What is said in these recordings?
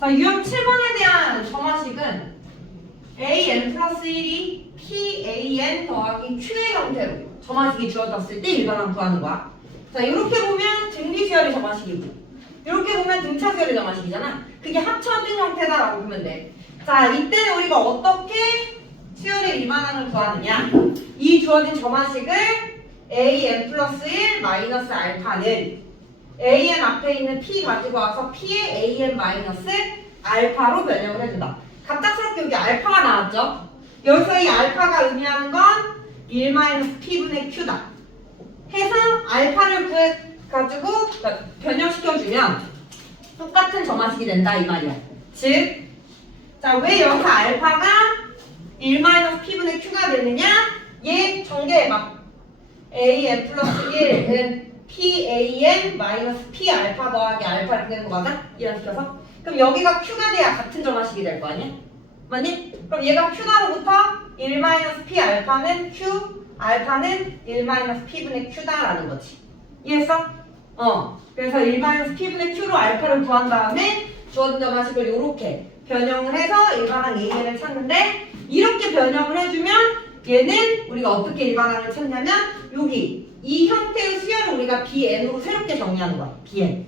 자, 유형 7번에 대한 점화식은 an 플러스 1이 pan 더하기 q의 형태로 점화식이 주어졌을 때 일반항 구하는 거야. 자, 이렇게 보면 등비수열의 점화식이고 이렇게 보면 등차수열의 점화식이잖아. 그게 합쳐진 형태다라고 보면 돼. 자, 이때는 우리가 어떻게 수열의 일반항을 구하느냐. 이 주어진 점화식을 an 플러스 1 마이너스 알파는 an 앞에 있는 p 가지고 와서 p의 an 마이너스 알파로 변형을 해준다. 갑작스럽게 여기 알파가 나왔죠? 여기서 이 알파가 의미하는 건 1 마이너스 p분의 q다. 해서 알파를 구해가지고 변형시켜주면 똑같은 점화식이 된다 이 말이야. 즉, 자, 왜 여기서 알파가 1 마이너스 p분의 q가 되느냐? 얘 전개해봐. an 플러스 1은 pan 마이너스 p 알파 더하기 알파 이렇게 되는 거 맞아? 이해시켜서? 그럼 여기가 q가 돼야 같은 점화식이 될 거 아니야? 맞니? 그럼 얘가 q다로부터 1 마이너스 p 알파는 q, 알파는 1 마이너스 p분의 q다라는 거지. 이해했어? 그래서 1 마이너스 p분의 q로 알파를 구한 다음에 주어진 점화식을 이렇게 변형을 해서 일반항 an을 찾는데 이렇게 변형을 해주면 얘는 우리가 어떻게 일반항을 찾냐면 여기 이 형태의 수열을 우리가 bn으로 새롭게 정리하는 거야. bn.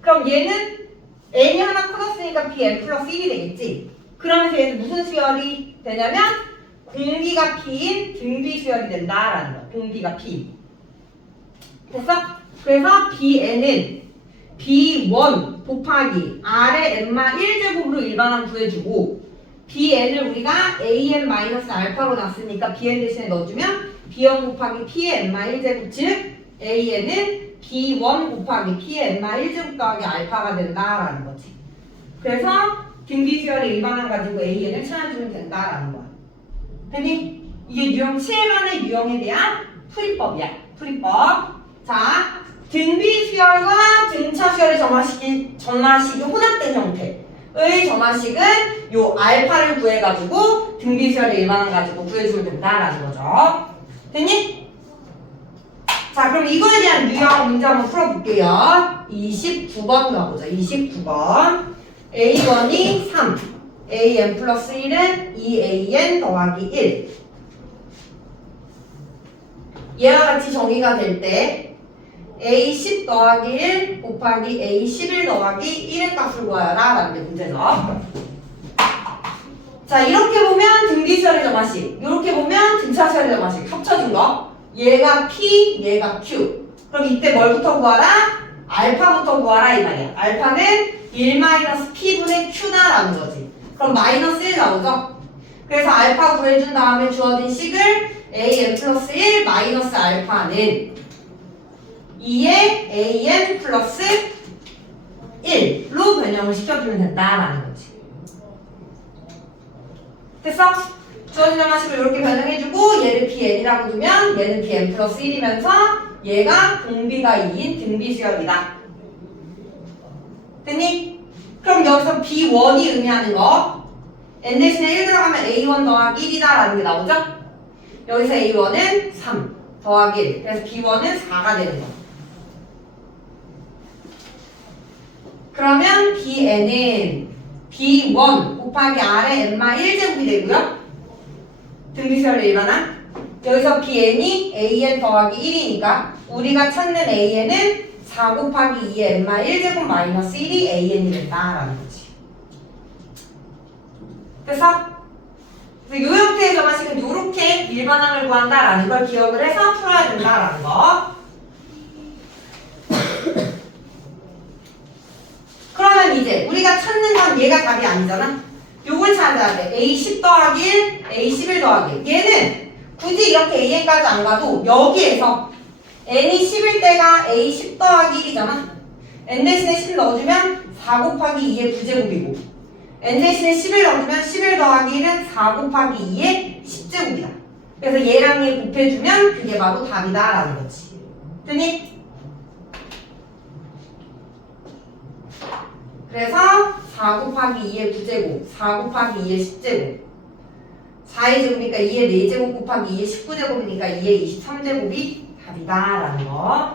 그럼 얘는 n이 하나 커졌으니까 bn 플러스 1이 되겠지. 그러면서 얘는 무슨 수열이 되냐면 공비가 p인 등비 수열이 된다라는 거야. 공비가 p. 됐어? 그래서 bn은 b1 곱하기 r의 n마 1제곱으로 일반항 구해주고 bn을 우리가 an-알파로 놨으니까 bn 대신에 넣어주면 b0 곱하기 p의 n마 1제곱 즉 an은 b1 곱하기 p의 n마 1제곱 더하기 알파가 된다라는 거지. 그래서 등비수열의 일반항 가지고 an을 찾아주면 된다라는 거야. 됐니? 이게 유형 7번의 유형에 대한 풀이법이야. 풀이법. 자, 등비수열과 등차수열의 점화식이 혼합된 형태의 점화식은 요 알파를 구해가지고 등비수열의 일반항 가지고 구해주면 된다라는 거죠. 됐니? 자, 그럼 이거에 대한 유형 문제 한번 풀어볼게요. 29번 가보자. 29번. A1이 3, AN 플러스 1은 2AN 더하기 1. 얘와 같이 정의가 될 때 A10 더하기 1 곱하기 A11 더하기 1의 값을 구하여라 라는 게 문제죠. 자, 이렇게 보면 등비수열의 점화식, 이렇게 보면 등차수열의 점화식 합쳐진 거. 얘가 P, 얘가 Q. 그럼 이때 뭘부터 구하라? 알파부터 구하라 이 말이야. 알파는 1-p분의 q다라는 거지. 그럼 마이너스 1 나오죠? 그래서 알파 구해준 다음에 주어진 식을 an 플러스 1 마이너스 알파는 2의 an 플러스 1로 변형을 시켜주면 된다라는 거지. 됐어? 주어진 점화식을 이렇게 변형해주고 얘를 bn이라고 두면 얘는 bn 플러스 1이면서 얘가 공비가 2인 등비수열이다. 됐니? 그럼 여기서 b1이 의미하는 거 n 대신에 1 들어가면 a1 더하기 1이다 라는 게 나오죠? 여기서 a1은 3 더하기 1 그래서 b1은 4가 되는 거. 그러면 bn은 b1 곱하기 r의 n마 1제곱이 되고요. 등비수열의 일반항. 여기서 bn이 an 더하기 1이니까 우리가 찾는 an은 4 곱하기 2의 n마 1제곱 마이너스 1이 an이 된다라는 거지. 됐어? 그래서 이 형태의 점화식은 이렇게 일반항을 구한다라는 걸 기억을 해서 풀어야 된다라는 거. 그러면 이제 우리가 찾는 건 얘가 답이 아니잖아. 요걸 찾아야 돼. A10 더하기 1, A11 더하기 1. 얘는 굳이 이렇게 AN까지 안 가도 여기에서 n이 10일 때가 A10 더하기 1이잖아. n 대신에 10 넣어주면 4 곱하기 2의 9제곱이고 n 대신에 11 넣어주면 11 더하기 1은 4 곱하기 2의 10제곱이다. 그래서 얘랑 얘 곱해주면 그게 바로 답이다 라는 거지. 됐니? 그래서 4 곱하기 2의 9제곱 4 곱하기 2의 10제곱 4의 제곱이니까 2의 4제곱 곱하기 2의 19제곱이니까 2의 23제곱이 답이다 라는 거.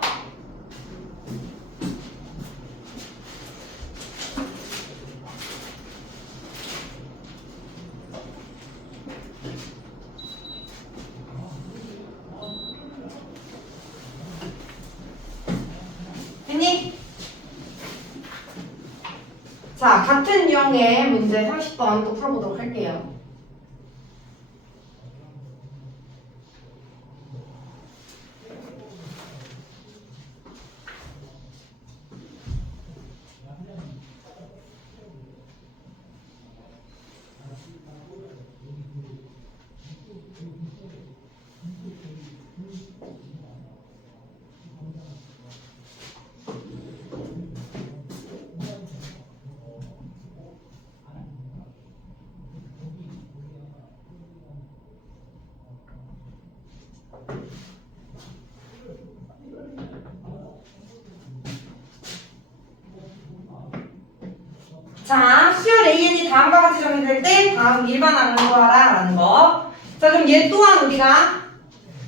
자, 같은 유형의 문제 30번 또 풀어보도록 할게요. 자, 수열 AN이 다음과 같이 정리될 때 다음 일반항을 구하라 라는 거. 자, 그럼 얘 또한 우리가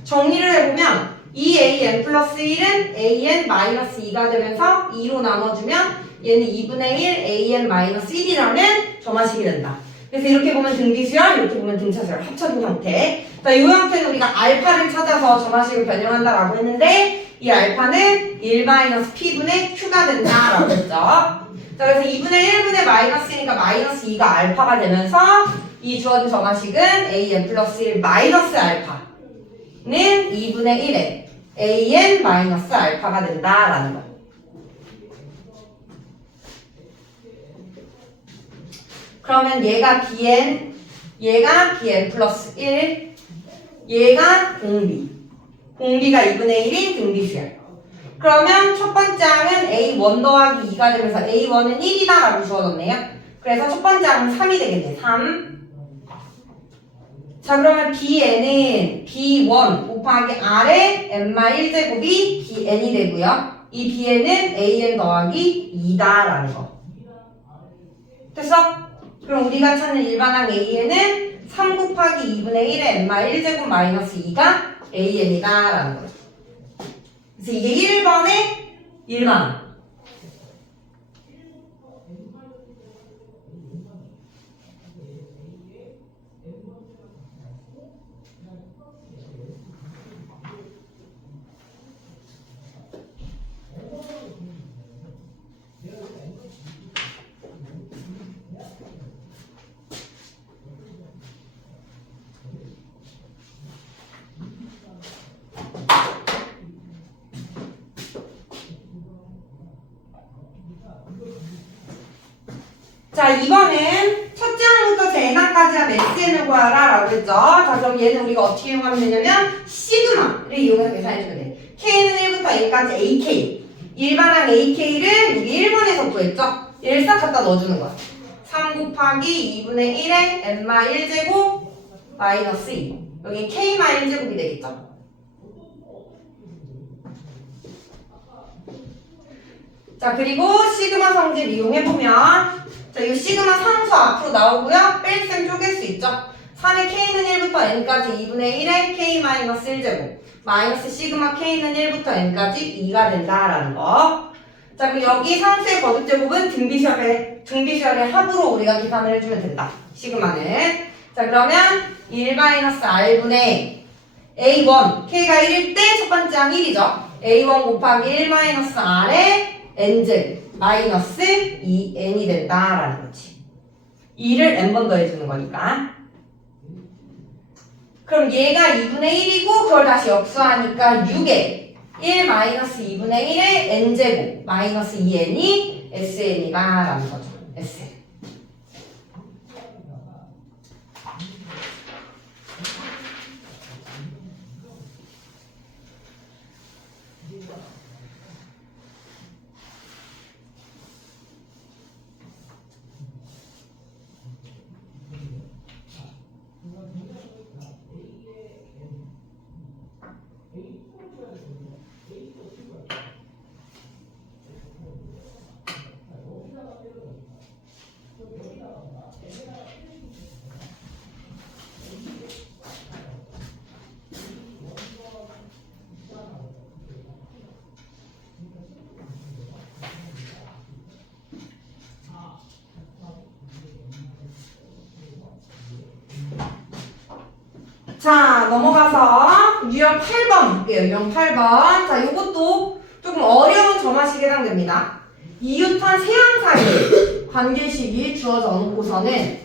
정리를 해보면 2AN 플러스 1은 AN 마이너스 2가 되면서 2로 나눠주면 얘는 2분의 1 AN 마이너스 1이라는 점화식이 된다. 그래서 이렇게 보면 등비수열, 이렇게 보면 등차수열 합쳐진 형태. 자, 이 형태는 우리가 알파를 찾아서 점화식을 변형한다라고 했는데 이 알파는 1-P분의 Q가 된다라고 했죠. 자, 그래서 2분의 1분의 마이너스니까 마이너스 2가 알파가 되면서 이 주어진 점화식은 AN 플러스 1 마이너스 알파는 2분의 1에 AN 마이너스 알파가 된다라는 거. 그러면 얘가 BN, 얘가 BN 플러스 1, 얘가 공비. 공비가 2분의 1인 등비수열. 그러면 첫 번째 항은 A1 더하기 2가 되면서 A1은 1이다 라고 주어졌네요. 그래서 첫 번째 항은 3이 되겠네. 3. 자, 그러면 BN은 B1 곱하기 R의 N-1제곱이 BN이 되고요. 이 BN은 AN 더하기 2다 라는 거. 됐어? 그럼 우리가 찾는 일반항 AN은 3 곱하기 2분의 1의 N-1제곱 마이너스 2가 AN이다 라는 거죠. 그래서 이게 1번의 일반항. 자, 이번엔 첫째 항부터 제 n항까지 한 SN을 구하라 라고 했죠. 자, 그럼 얘는 우리가 어떻게 이용하면 되냐면 시그마를 이용해서 계산해주면 돼. K는 1부터 N까지 AK. 일반항 AK를 여기 1번에서 구했죠. 얘를 싹 갖다 넣어주는 거야. 3 곱하기 2분의 1의 N마 1제곱 마이너스 2. 여기 K마 1제곱이 되겠죠. 자, 그리고 시그마 성질 이용해보면 자, 이 시그마 상수 앞으로 나오고요. 뺄셈 쪼갤 수 있죠. 3의 K는 1부터 N까지 2분의 1의 K-1제곱 마이너스 시그마 K는 1부터 N까지 2가 된다라는 거. 자, 그럼 여기 상수의 거듭제곱은 등비수열의 합으로 우리가 계산을 해주면 된다. 시그마는. 자, 그러면 1-R분의 A1 K가 1일 때 첫 번째 항 1이죠. A1 곱하기 1-R의 N제곱 마이너스 2n이 된다라는 거지. 2를 n번 더해주는 거니까. 그럼 얘가 2분의 1이고 그걸 다시 역수하니까 6에 1 마이너스 2분의 1의 n제곱 마이너스 2n이 sn이다라는 거죠. sn. 자, 넘어가서 유형 8번 볼게요. 유형 8번. 자, 요것도 조금 어려운 점화식에 해당됩니다. 이유탄 세항 사이에 관계식이 주어져 놓고서는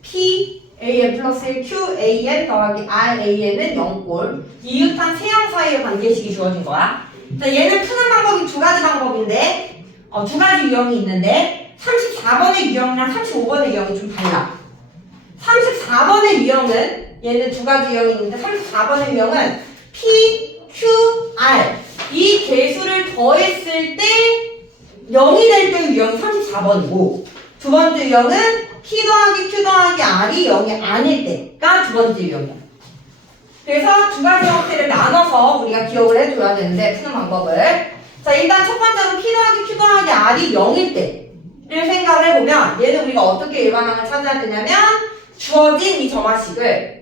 PAN 플러스 1 QAN 더하기 RAN은 0꼴 이웃한 세양 사이의 관계식이 주어진 거야. 자, 얘는 푸는 방법이 두 가지 방법인데 두 가지 유형이 있는데 34번의 유형이랑 35번의 유형이 좀 달라. 34번의 유형은 얘는 두 가지 유형이 있는데 34번의 유형은 P, Q, R 이 개수를 더했을 때 0이 될 때의 유형이 34번이고 두 번째 유형은 P 더하기 Q 더하기 R이 0이 아닐 때가 두 번째 유형이야. 그래서 두 가지 형태를 나눠서 우리가 기억을 해줘야 되는데 푸는 방법을 자 일단 첫 번째로 P 더하기 Q 더하기 R이 0일 때를 생각을 해보면 얘는 우리가 어떻게 일반항을 찾아야 되냐면 주어진 이 점화식을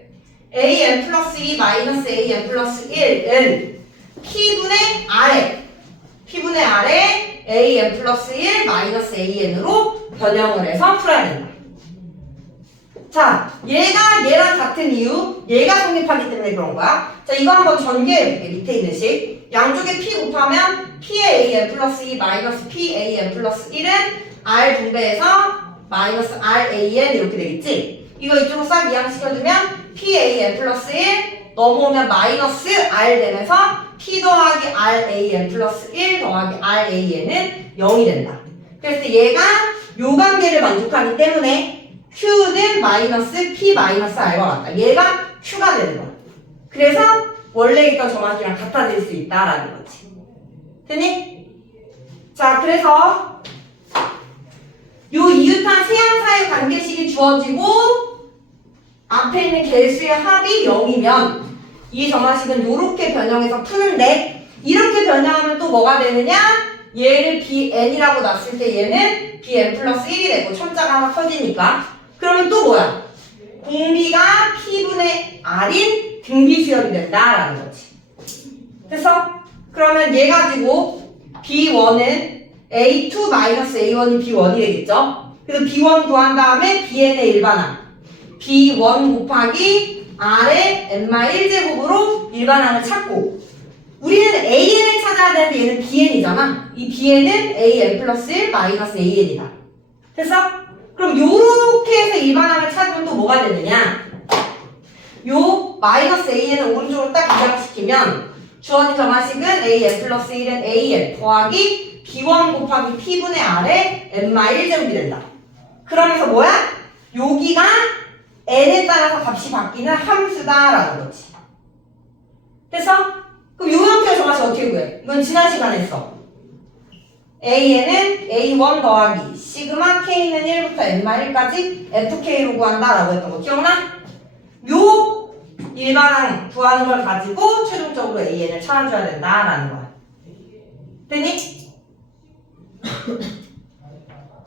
AN 플러스 2 마이너스 AN 플러스 1은 P분의 R에 AN 플러스 1 마이너스 AN으로 변형을 해서 풀어야 된다. 자, 얘가 얘랑 같은 이유, 얘가 성립하기 때문에 그런 거야. 자, 이거 한번 전개해볼게. 밑에 있는 식. 양쪽에 P 곱하면 P의 AN 플러스 2 마이너스 PAN 플러스 1은 R 분배해서 마이너스 RAN 이렇게 되겠지? 이거 이쪽으로 싹 이항시켜주면 PAN 플러스 1 넘어오면 마이너스 R 되면서 P 더하기 RAN 플러스 1 더하기 RAN은 0이 된다. 그래서 얘가 요 관계를 만족하기 때문에 Q는 마이너스 P 마이너스 R과 같다. 얘가 Q가 되는 거야. 그래서 원래 있던 점화식이랑 같아질 수 있다라는 거지. 됐니? 자, 그래서 요 이웃한 세양사의 관계식이 주어지고 앞에 있는 개수의 합이 0이면 이 점화식은 요렇게 변형해서 푸는데 이렇게 변형하면 또 뭐가 되느냐? 얘를 BN이라고 놨을 때 얘는 BN 플러스 1이 되고 천자가 하나 커지니까 그러면 또 뭐야? 공비가 P분의 R인 등비수열이 된다라는 거지. 됐어? 그러면 얘 가지고 B1은 A2-A1이 B1이 되겠죠? 그래서 B1 구한 다음에 BN의 일반항 B1 곱하기 R의 n-1제곱으로 일반항을 찾고 우리는 AN을 찾아야 되는데 얘는 BN이잖아. 이 BN은 AN 플러스 1 마이너스 AN이다. 됐어? 그럼 요렇게 해서 일반항을 찾으면 또 뭐가 되느냐? 요 마이너스 AN을 오른쪽으로 딱 이장시키면 주어진 점화식은 AN 플러스 1은 AN 더하기 B1 곱하기 P분의 R의 n-1제곱이 된다. 그러면서 뭐야? 여기가 n에 따라서 값이 바뀌는 함수다라는 거지. 됐어? 그럼 요 형태의 점화식 어떻게 구해? 이건 지난 시간에 했어. AN은 A1 더하기 시그마 K는 1부터 n-1까지 FK로 구한다라고 했던 거 기억나? 요 일반항 구하는 걸 가지고 최종적으로 AN을 찾아줘야 된다라는 거야. 됐니?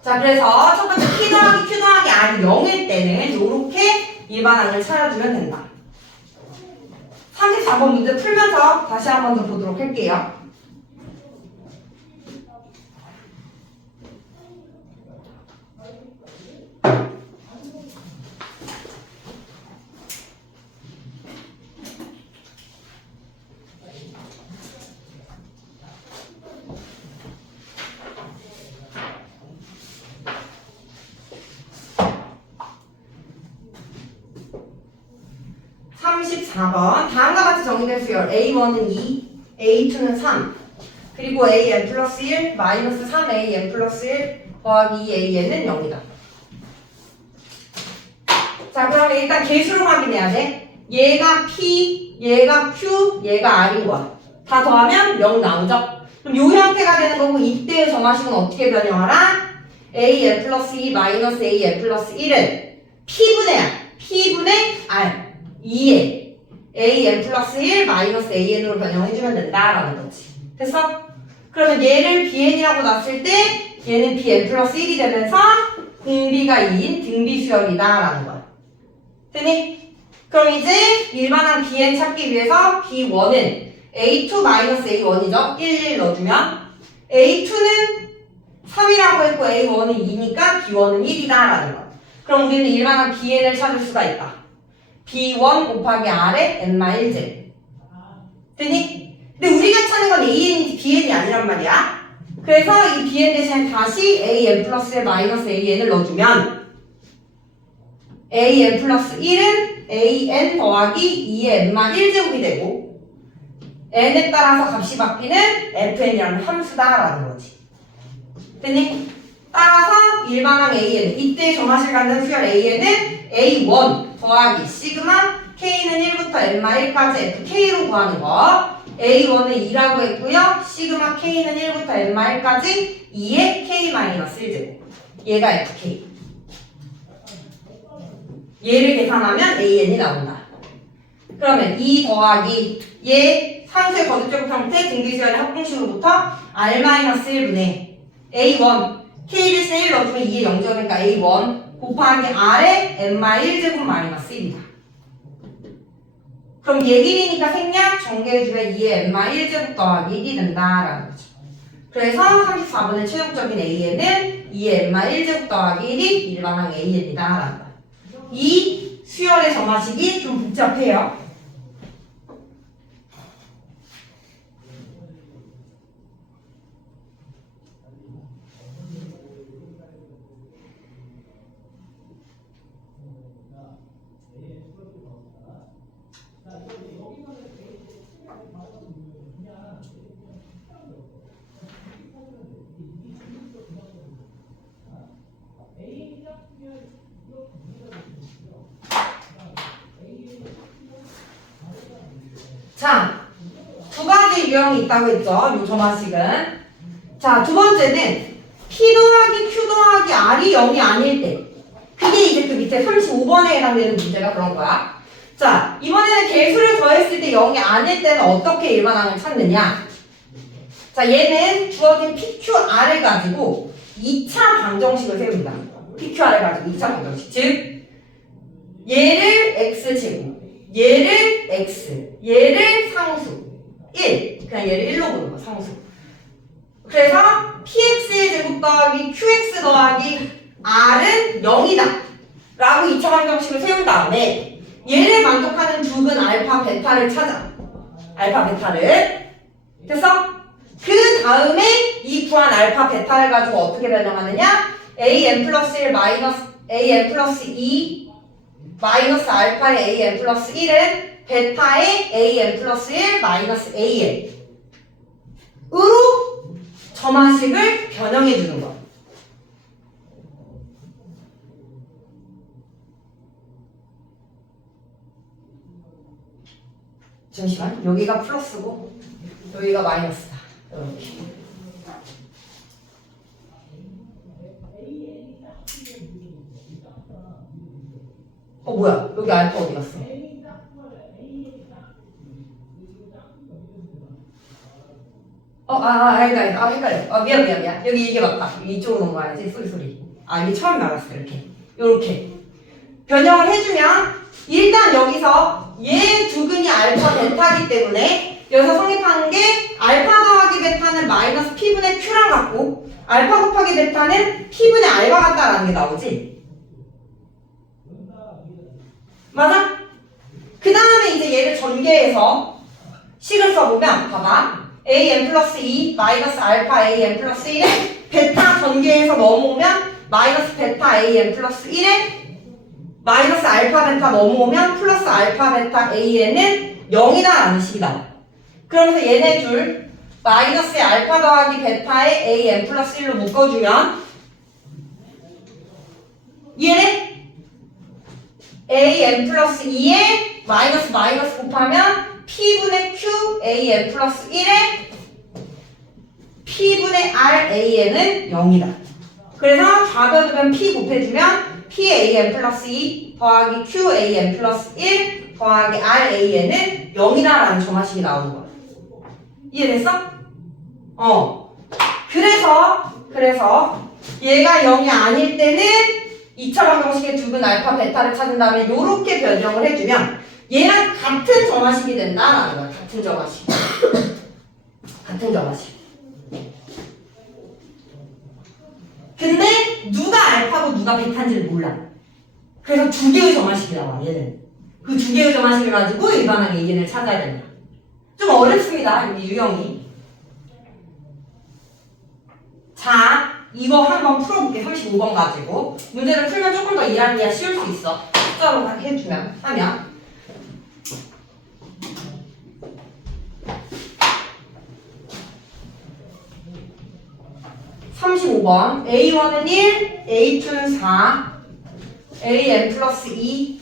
자, 그래서 첫 번째 P 더하기 Q 더하기 R이 0일 때는 요렇게 일반항을 찾아주면 된다. 34번 문제 풀면서 다시 한 번 더 보도록 할게요. 다음과 같이 정의된 수열 A1은 2, A2는 3 그리고 AN 플러스 1 마이너스 3AN 플러스 1 더하기 2AN은 0이다. 자, 그러면 일단 개수로 확인해야 돼. 얘가 P, 얘가 Q, 얘가 R인 거야. 다 더하면 0 나오죠? 그럼 요 형태가 되는 거고 이때의 점화식은 어떻게 변형하라? AN 플러스 2 마이너스 AN 플러스 1은 P분의 R, P분의 R 2에 AN 플러스 1 마이너스 AN으로 변형해주면 된다라는 거지. 됐어? 그러면 얘를 BN이라고 놨을 때 얘는 BN 플러스 1이 되면서 공비가 2인 등비수열이다라는 거야. 됐니? 그럼 이제 일반항 BN 찾기 위해서 B1은 A2 마이너스 A1이죠? 1 넣어주면 A2는 3이라고 했고 A1은 2니까 B1은 1이다라는 거야. 그럼 우리는 일반항 BN을 찾을 수가 있다. B1 곱하기 R의 n-1제. 됐니? 근데 우리가 찾는 건 AN인지 BN이 아니란 말이야. 그래서 이 bn 대신에 다시 an 플러스 마이너스 an을 넣어주면 an 플러스 1은 an 더하기 2의 n만 1제곱이 되고 n에 따라서 값이 바뀌는 fn이라는 함수다라는 거지. 됐니? 따라서 일반항 an, 이때 점화실 갖는 수열 an은 a1 더하기 시그마 k는 1부터 n-1까지 fk로 구하는 거. a1은 2라고 했고요. 시그마 k는 1부터 n-1까지 2의 k-1제곱. 얘가 fk. 얘를 계산하면 an이 나온다. 그러면 2 더하기 얘 상수의 거듭제곱 형태 등비수열의 합공식으로부터 r-1분의 a1 k 대신 1 넣어주면 2의 0제곱이니까 a1 곱하기 r의 n-1제곱 마이너스 1이다. 그럼 얘 1이니까 생략 전개해주면 2의 n-1제곱 더하기 1이 된다라는 거죠. 그래서 34번의 최종적인 an은 2의 n-1제곱 더하기 1이 일반항 an이다라는 거예요. 이 수열의 점화식이 좀 복잡해요. 자, 두 가지 유형이 있다고 했죠. 이 점화식은. 자, 두 번째는 P 더하기 Q 더하기 R이 0이 아닐 때. 그게 이제 그 밑에 35번에 해당되는 문제가 그런 거야. 자, 이번에는 개수를 더했을 때 0이 아닐 때는 어떻게 일반항을 찾느냐. 자, 얘는 주어진 PQR을 가지고 2차 방정식을 세웁니다. PQR을 가지고 2차 방정식. 즉, 얘를 X제곱, 얘를 X, 얘를 상수 1, 그냥 얘를 1로 보는 거 상수. 그래서 PX의 제곱 더하기 QX 더하기 R은 0이다 라고 2차 방정식을 세운 다음에 얘를 만족하는 두근 알파 베타를 찾아. 알파 베타를. 됐어? 그 다음에 이 구한 알파 베타를 가지고 어떻게 변형하느냐? an 플러스 1 마이너스 an 플러스 2 마이너스 알파의 an 플러스 1은 베타의 an 플러스 1 마이너스 an 으로 점화식을 변형해 주는 거. 잠시만, 여기가 플러스고 여기가 마이너스다. 이렇게. 뭐야? 여기 알파 어디 갔어? 아니다. 헷갈려. 미안. 여기 이게 맞다. 이쪽으로 넘어가야지. 소리. 이게 처음 나갔어. 요렇게. 변형을 해주면, 일단 여기서 얘 두근이 알파 베타기 때문에, 여기서 성립하는 게, 알파 더하기 베타는 마이너스 P분의 Q랑 같고, 알파 곱하기 베타는 P분의 R과 같다라는 게 나오지? 맞아? 그 다음에 이제 얘를 전개해서 식을 써보면, 봐봐. an 플러스 2 마이너스 알파 an 플러스 1에 베타 전개해서 넘어오면 마이너스 베타 an 플러스 1에 마이너스 알파 베타 넘어오면 플러스 알파 베타 an은 0이다 라는 식이다. 그러면서 얘네 둘 마이너스의 알파 더하기 베타의 an 플러스 1로 묶어주면 얘는 an 플러스 2에 마이너스 곱하면 P분의 Q an 플러스 1에 P분의 R an은 0이다. 그래서 좌변으로 P 곱해주면 P an 플러스 2 더하기 Q an 플러스 1 더하기 R an은 0이다 라는 점화식이 나오는 거야. 이해됐어? 그래서 얘가 0이 아닐 때는 2차 방정식의 두근 알파 베타를 찾은 다음에 요렇게 변형을 해주면 얘랑 같은 점화식이 된다라는 거야. 같은 점화식. 같은 점화식. 근데 누가 알파고 누가 베타인지를 몰라. 그래서 두 개의 점화식이 나와. 얘는. 그 두 개의 점화식을 가지고 일반항 an을 찾아야 된다. 좀 어렵습니다. 이 유형이. 자, 이거 한번 풀어볼게. 35번 가지고. 문제를 풀면 조금 더 이해하기가 쉬울 수 있어. 숫자로 하면. 35번. A1은 1, A2는 4, AN 플러스 2,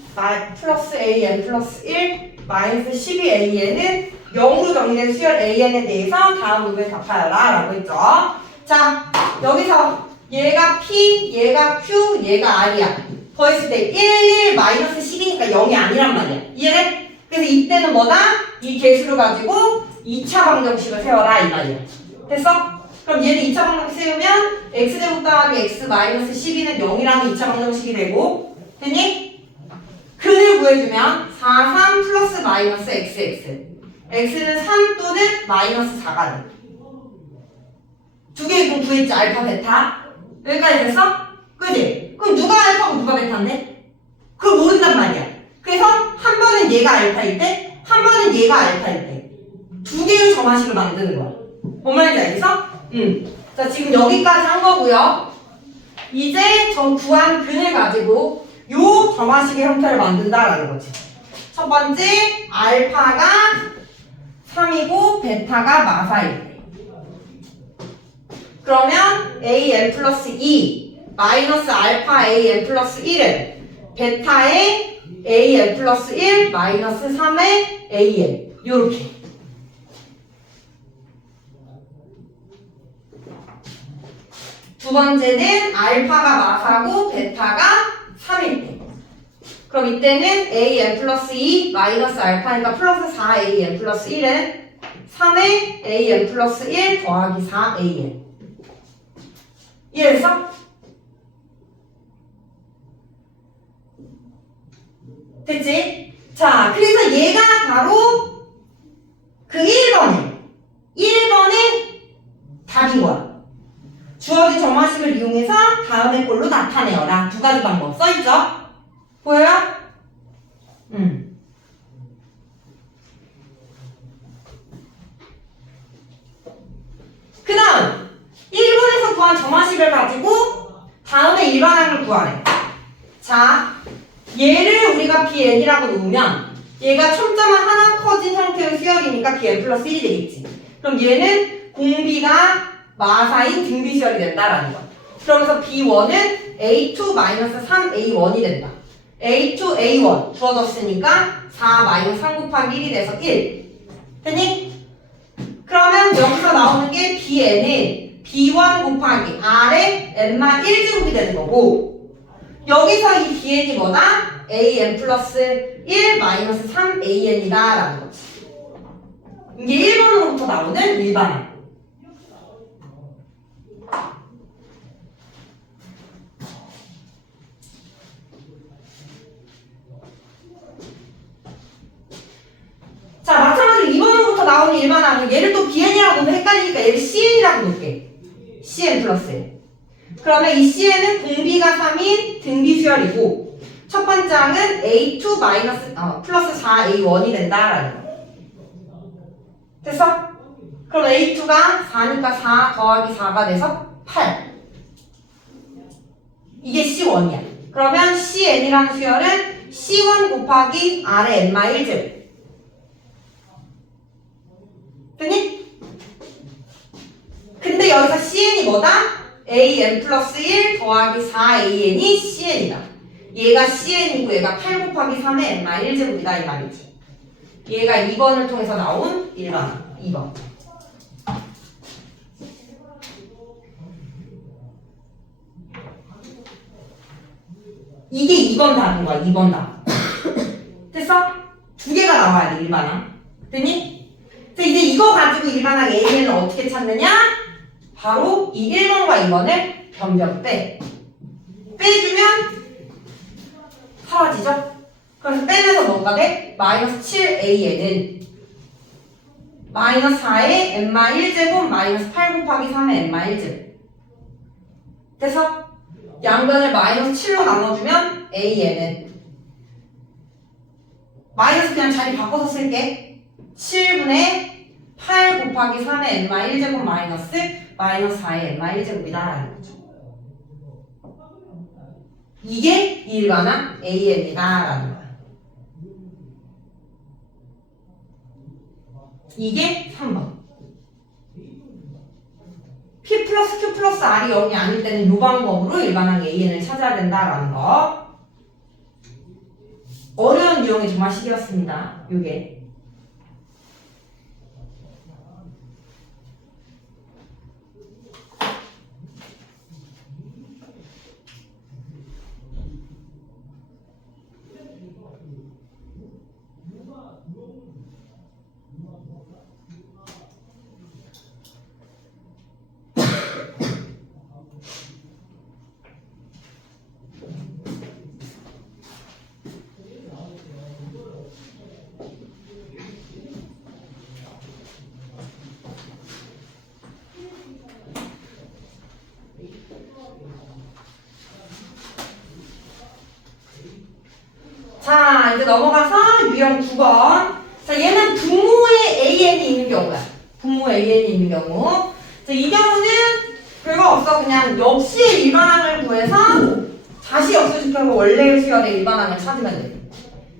플러스 AN 플러스 1, 마이너스 12AN은 0으로 정리된 수열 AN에 대해서 다음 부분에 답하여라 라고 했죠. 자, 여기서 얘가 P, 얘가 Q, 얘가 R이야. 더했을 때 1, 1, 마이너스 10이니까 0이 아니란 말이야. 이해돼? 그래서 이때는 뭐다? 이 개수를 가지고 2차 방정식을 세워라 이 말이야. 됐어? 그럼 얘는 2차 방정식 세우면 x제곱 더하기 x 마이너스 12는 0이라는 2차 방정식이 되고 됐니? 근을 구해주면 4, 3 플러스 마이너스 xx x는 3 또는 마이너스 4가 돼. 두 개 이거 구했지? 알파, 베타. 여기까지 됐어? 그지? 그럼 누가 알파고 누가 베타인데? 그걸 모른단 말이야. 그래서 한 번은 얘가 알파일 때, 한 번은 얘가 알파일 때. 두 개의 점화식을 만드는 거야. 뭔 말인지 알겠어? 자, 지금 여기까지 한 거고요. 이제 저 구한 근을 가지고 요 점화식의 형태를 만든다라는 거지. 첫 번째, 알파가 3이고 베타가 마사일 때. 그러면 AN 플러스 2 마이너스 알파 AN 플러스 1은 베타의 AN 플러스 1 마이너스 3의 AN 요렇게. 두 번째는 알파가 마사고 베타가 3일 때. 그럼 이때는 AN 플러스 2 마이너스 알파니까 플러스 4AN 플러스 1은 3의 AN 플러스 1 더하기 4AN. 이해했어? 됐지? 자, 그래서 얘가 바로 그 1번의 답인 거야. 주어진 점화식을 이용해서 다음의 꼴로 나타내어라. 두 가지 방법 써있죠? 보여요? 그 다음 1번에서 구한 점화식을 가지고 다음에 일반항을 구하래. 자, 얘를 우리가 BN이라고 놓으면 얘가 첨점은 하나 커진 형태의 수열이니까 BN 플러스 1이 되겠지. 그럼 얘는 공비가 마사인 등비 수열이 된다라는 거야. 그러면서 B1은 A2-3A1이 된다. A2, A1 주어졌으니까 4-3 곱하기 1이 돼서 1. 됐니? 그러면 여기서 나오는 게 BN은 B1 곱하기 R의 N-1제곱이 되는 거고 여기서 이 BN이 뭐다? AN 플러스 1 마이너스 3AN이다 라는 거지. 이게 1번으로부터 나오는 일반항. 자, 마찬가지로 2번으로부터 나오는 일반항은 얘를 또 BN이라고 놓으면 헷갈리니까 얘를 CN이라고 놓을게. CN 플러스 1. 그러면 이 CN은 공비가 3인 등비 수열이고 첫 번째 항은 A2 마이너스 플러스 4A1이 된다라는 거. 됐어? 그럼 A2가 4니까 4 더하기 4가 돼서 8. 이게 C1이야. 그러면 CN이라는 수열은 C1 곱하기 R의 N-1제곱. 됐니? 근데 여기서 CN이 뭐다? AN 플러스 1 더하기 4AN이 CN이다. 얘가 CN이고 얘가 8 곱하기 3의 N-1제곱이다 이 말이지. 얘가 2번을 통해서 나온 일반항 2번. 이게 2번 답인 거야. 2번 답. 됐어? 두 개가 나와야 돼 일반항. 됐니? 그래서 이제 이거 가지고 일반항 AN을 어떻게 찾느냐? 바로 이 1번과 2번을 변변 빼주면 사라지죠? 그래서 빼면서 뭔가 돼? 마이너스 7AN은 마이너스 4의 N-1제곱 마이너스 8 곱하기 3의 N-1제곱. 돼서 양변을 마이너스 7로 나눠주면 AN은 마이너스 그냥 자리 바꿔서 쓸게. 7분의 8 곱하기 3의 N-1제곱 마이너스 마이너스 4의 n마이너스 제곱이다라는 거죠. 이게 일반항 AN이다라는 거야. 이게 3번. P 플러스 Q 플러스 R이 0이 아닐 때는 이 방법으로 일반항 AN을 찾아야 된다라는 거. 어려운 유형의 조마식이었습니다. 요게. 자, 이제 넘어가서 유형 9번. 자, 얘는 분모에 AN이 있는 경우야. 분모 AN이 있는 경우. 자, 이 경우는 별거 없어. 그냥 역수의 일반항을 구해서 다시 역수시켜서 원래의 수열의 일반항을 찾으면 돼.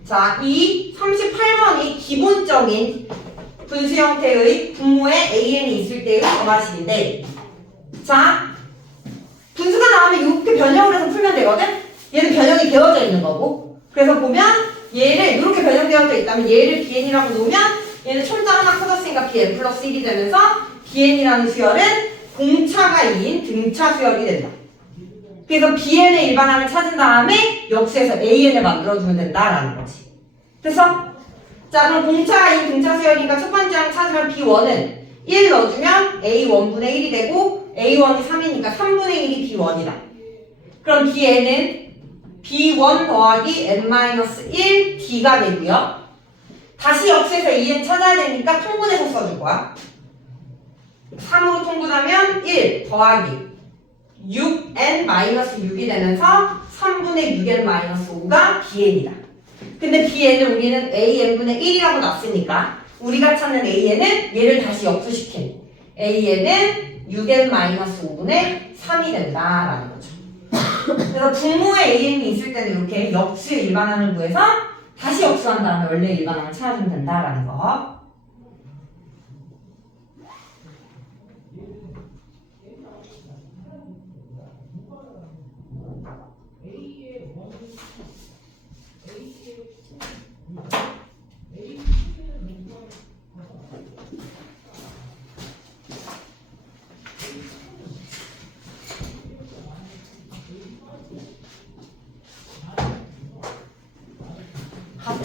자, 이 38번이 기본적인 분수 형태의 분모에 AN이 있을 때의 조마식인데, 자, 분수가 나오면 이렇게 변형을 해서 풀면 되거든? 얘는 변형이 되어져 있는 거고. 그래서 보면 얘를 이렇게 변형되어져 있다면 얘를 BN이라고 놓으면 얘는 촌자 하나 커졌으니까 BN 플러스 1이 되면서 BN이라는 수열은 공차가 2인 등차 수열이 된다. 그래서 BN의 일반항을 찾은 다음에 역수에서 AN을 만들어주면 된다라는 거지. 됐어? 자, 그럼 공차가 2인 등차 수열이니까 첫 번째 항 찾으면 B1은 1 넣어주면 A1분의 1이 되고 A1이 3이니까 3분의 1이 B1이다. 그럼 BN은 B1 더하기 n-1 D가 되고요. 다시 역수에서 AN 찾아야 되니까 통분해서 써줄 거야. 3으로 통분하면 1 더하기 6n-6이 되면서 3분의 6n-5가 BN이다. 근데 BN은 우리는 AN분의 1이라고 놨으니까 우리가 찾는 AN은 얘를 다시 역수시킨 AN은 6n-5분의 3이 된다라는 거죠. 그래서 분모에 AN이 있을 때는 이렇게 역수의 일반항을 구해서 다시 역수한 다음에 원래 일반항을 찾아주면 된다라는 거.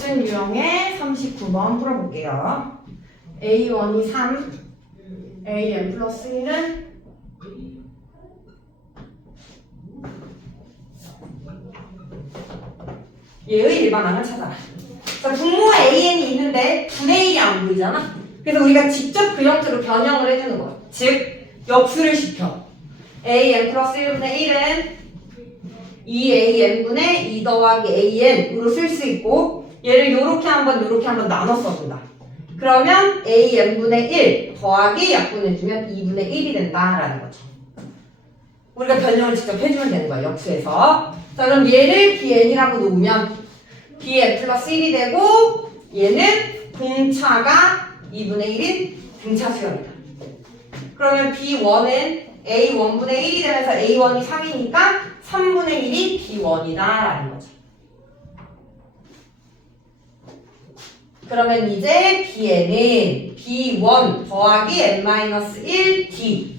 같은 유형의 39번 풀어볼게요. A1이 3, AN 플러스 1은 얘의 일반항을 찾아라. 자, 분모에 AN이 있는데 분의 1이 안 보이잖아? 그래서 우리가 직접 그 형태로 변형을 해주는 거야. 즉, 역수를 시켜. AN 플러스 1분의 1은 2AN분의 2 더하기 AN으로 쓸 수 있고 얘를 요렇게 한번 나눠 써준다. 그러면 AN분의 1 더하기 약분해주면 2분의 1이 된다라는 거죠. 우리가 변형을 직접 해주면 되는 거야, 역수에서. 자, 그럼 얘를 BN이라고 놓으면 BN 플러스 1이 되고 얘는 공차가 2분의 1인 등차 수열이다. 그러면 B1은 A1분의 1이 되면서 A1이 3이니까 3분의 1이 B1이다라는 거죠. 그러면 이제 BN은 B1 더하기 n-1 D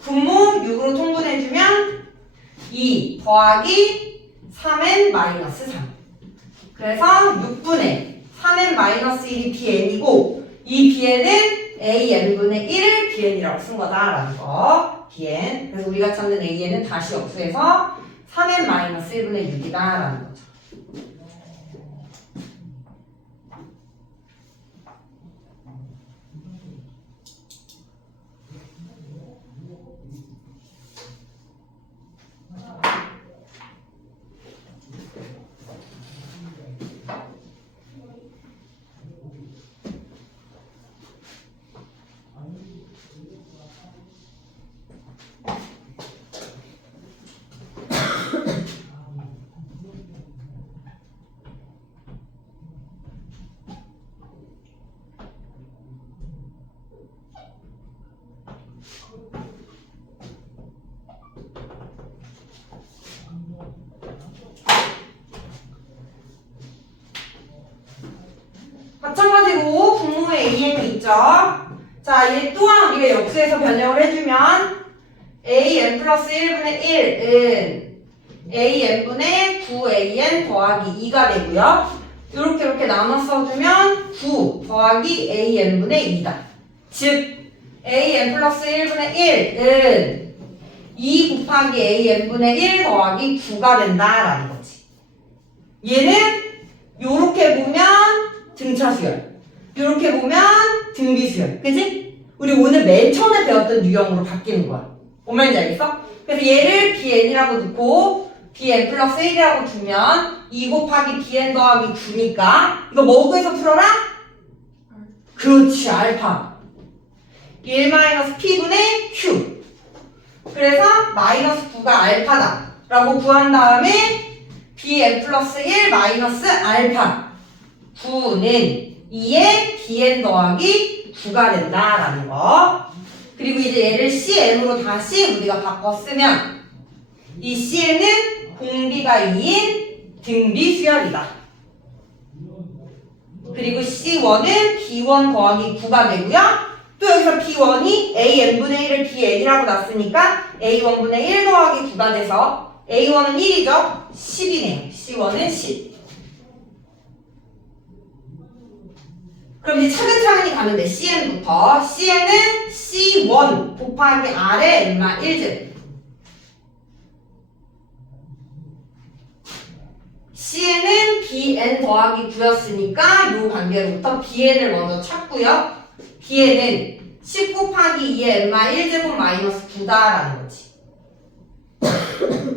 분모 6으로 통분해주면 2 더하기 3n-3 그래서 6분의 3n-1이 BN이고 이 BN은 AN분의 1을 BN이라고 쓴 거다라는 거. BN. 그래서 우리가 찾는 AN은 다시 역수해서 3n-1분의 6이다라는 거죠. 마찬가지로 분모에 am이 있죠. 자, 얘 또한 우리가 역수에서 변형을 해주면 am 플러스 1분의 1은 am분의 9an 더하기 2가 되고요. 이렇게 나눠 써주면 9 더하기 am분의 2다. 즉 am 플러스 1분의 1은 2 곱하기 am분의 1 더하기 9가 된다라는 거지. 얘는 요렇게 보면 등차수열, 요렇게 보면 등비수열, 그치? 우리 오늘 맨 처음에 배웠던 유형으로 바뀌는 거야. 뭔 말인지 알겠어? 그래서 얘를 bn이라고 넣고 bn 플러스 1이라고 두면 2 곱하기 bn 더하기 9니까 이거 뭐 구해서 풀어라? 그렇지, 알파 1 마이너스 p분의 q. 그래서 마이너스 9가 알파다 라고 구한 다음에 bn 플러스 1 마이너스 알파 9는 2에 bn 더하기 9가 된다라는 거. 그리고 이제 얘를 cn으로 다시 우리가 바꿔 쓰면 이 cn은 공비가 2인 등비 수열이다. 그리고 c1은 b1 더하기 9가 되고요. 또 여기서 b1이 an분의 1을 bn이라고 놨으니까 a1분의 1 더하기 9가 돼서 a1은 1이죠. 10이네요. c1은 10. 그럼 이제 차근차근히 가면 돼. cn부터. cn은 c1 곱하기 r의 n마 1제. cn은 bn 더하기 9였으니까 이 관계로부터 bn을 먼저 찾고요. bn은 10 곱하기 2의 n마 1제곱 마이너스 9다라는 거지.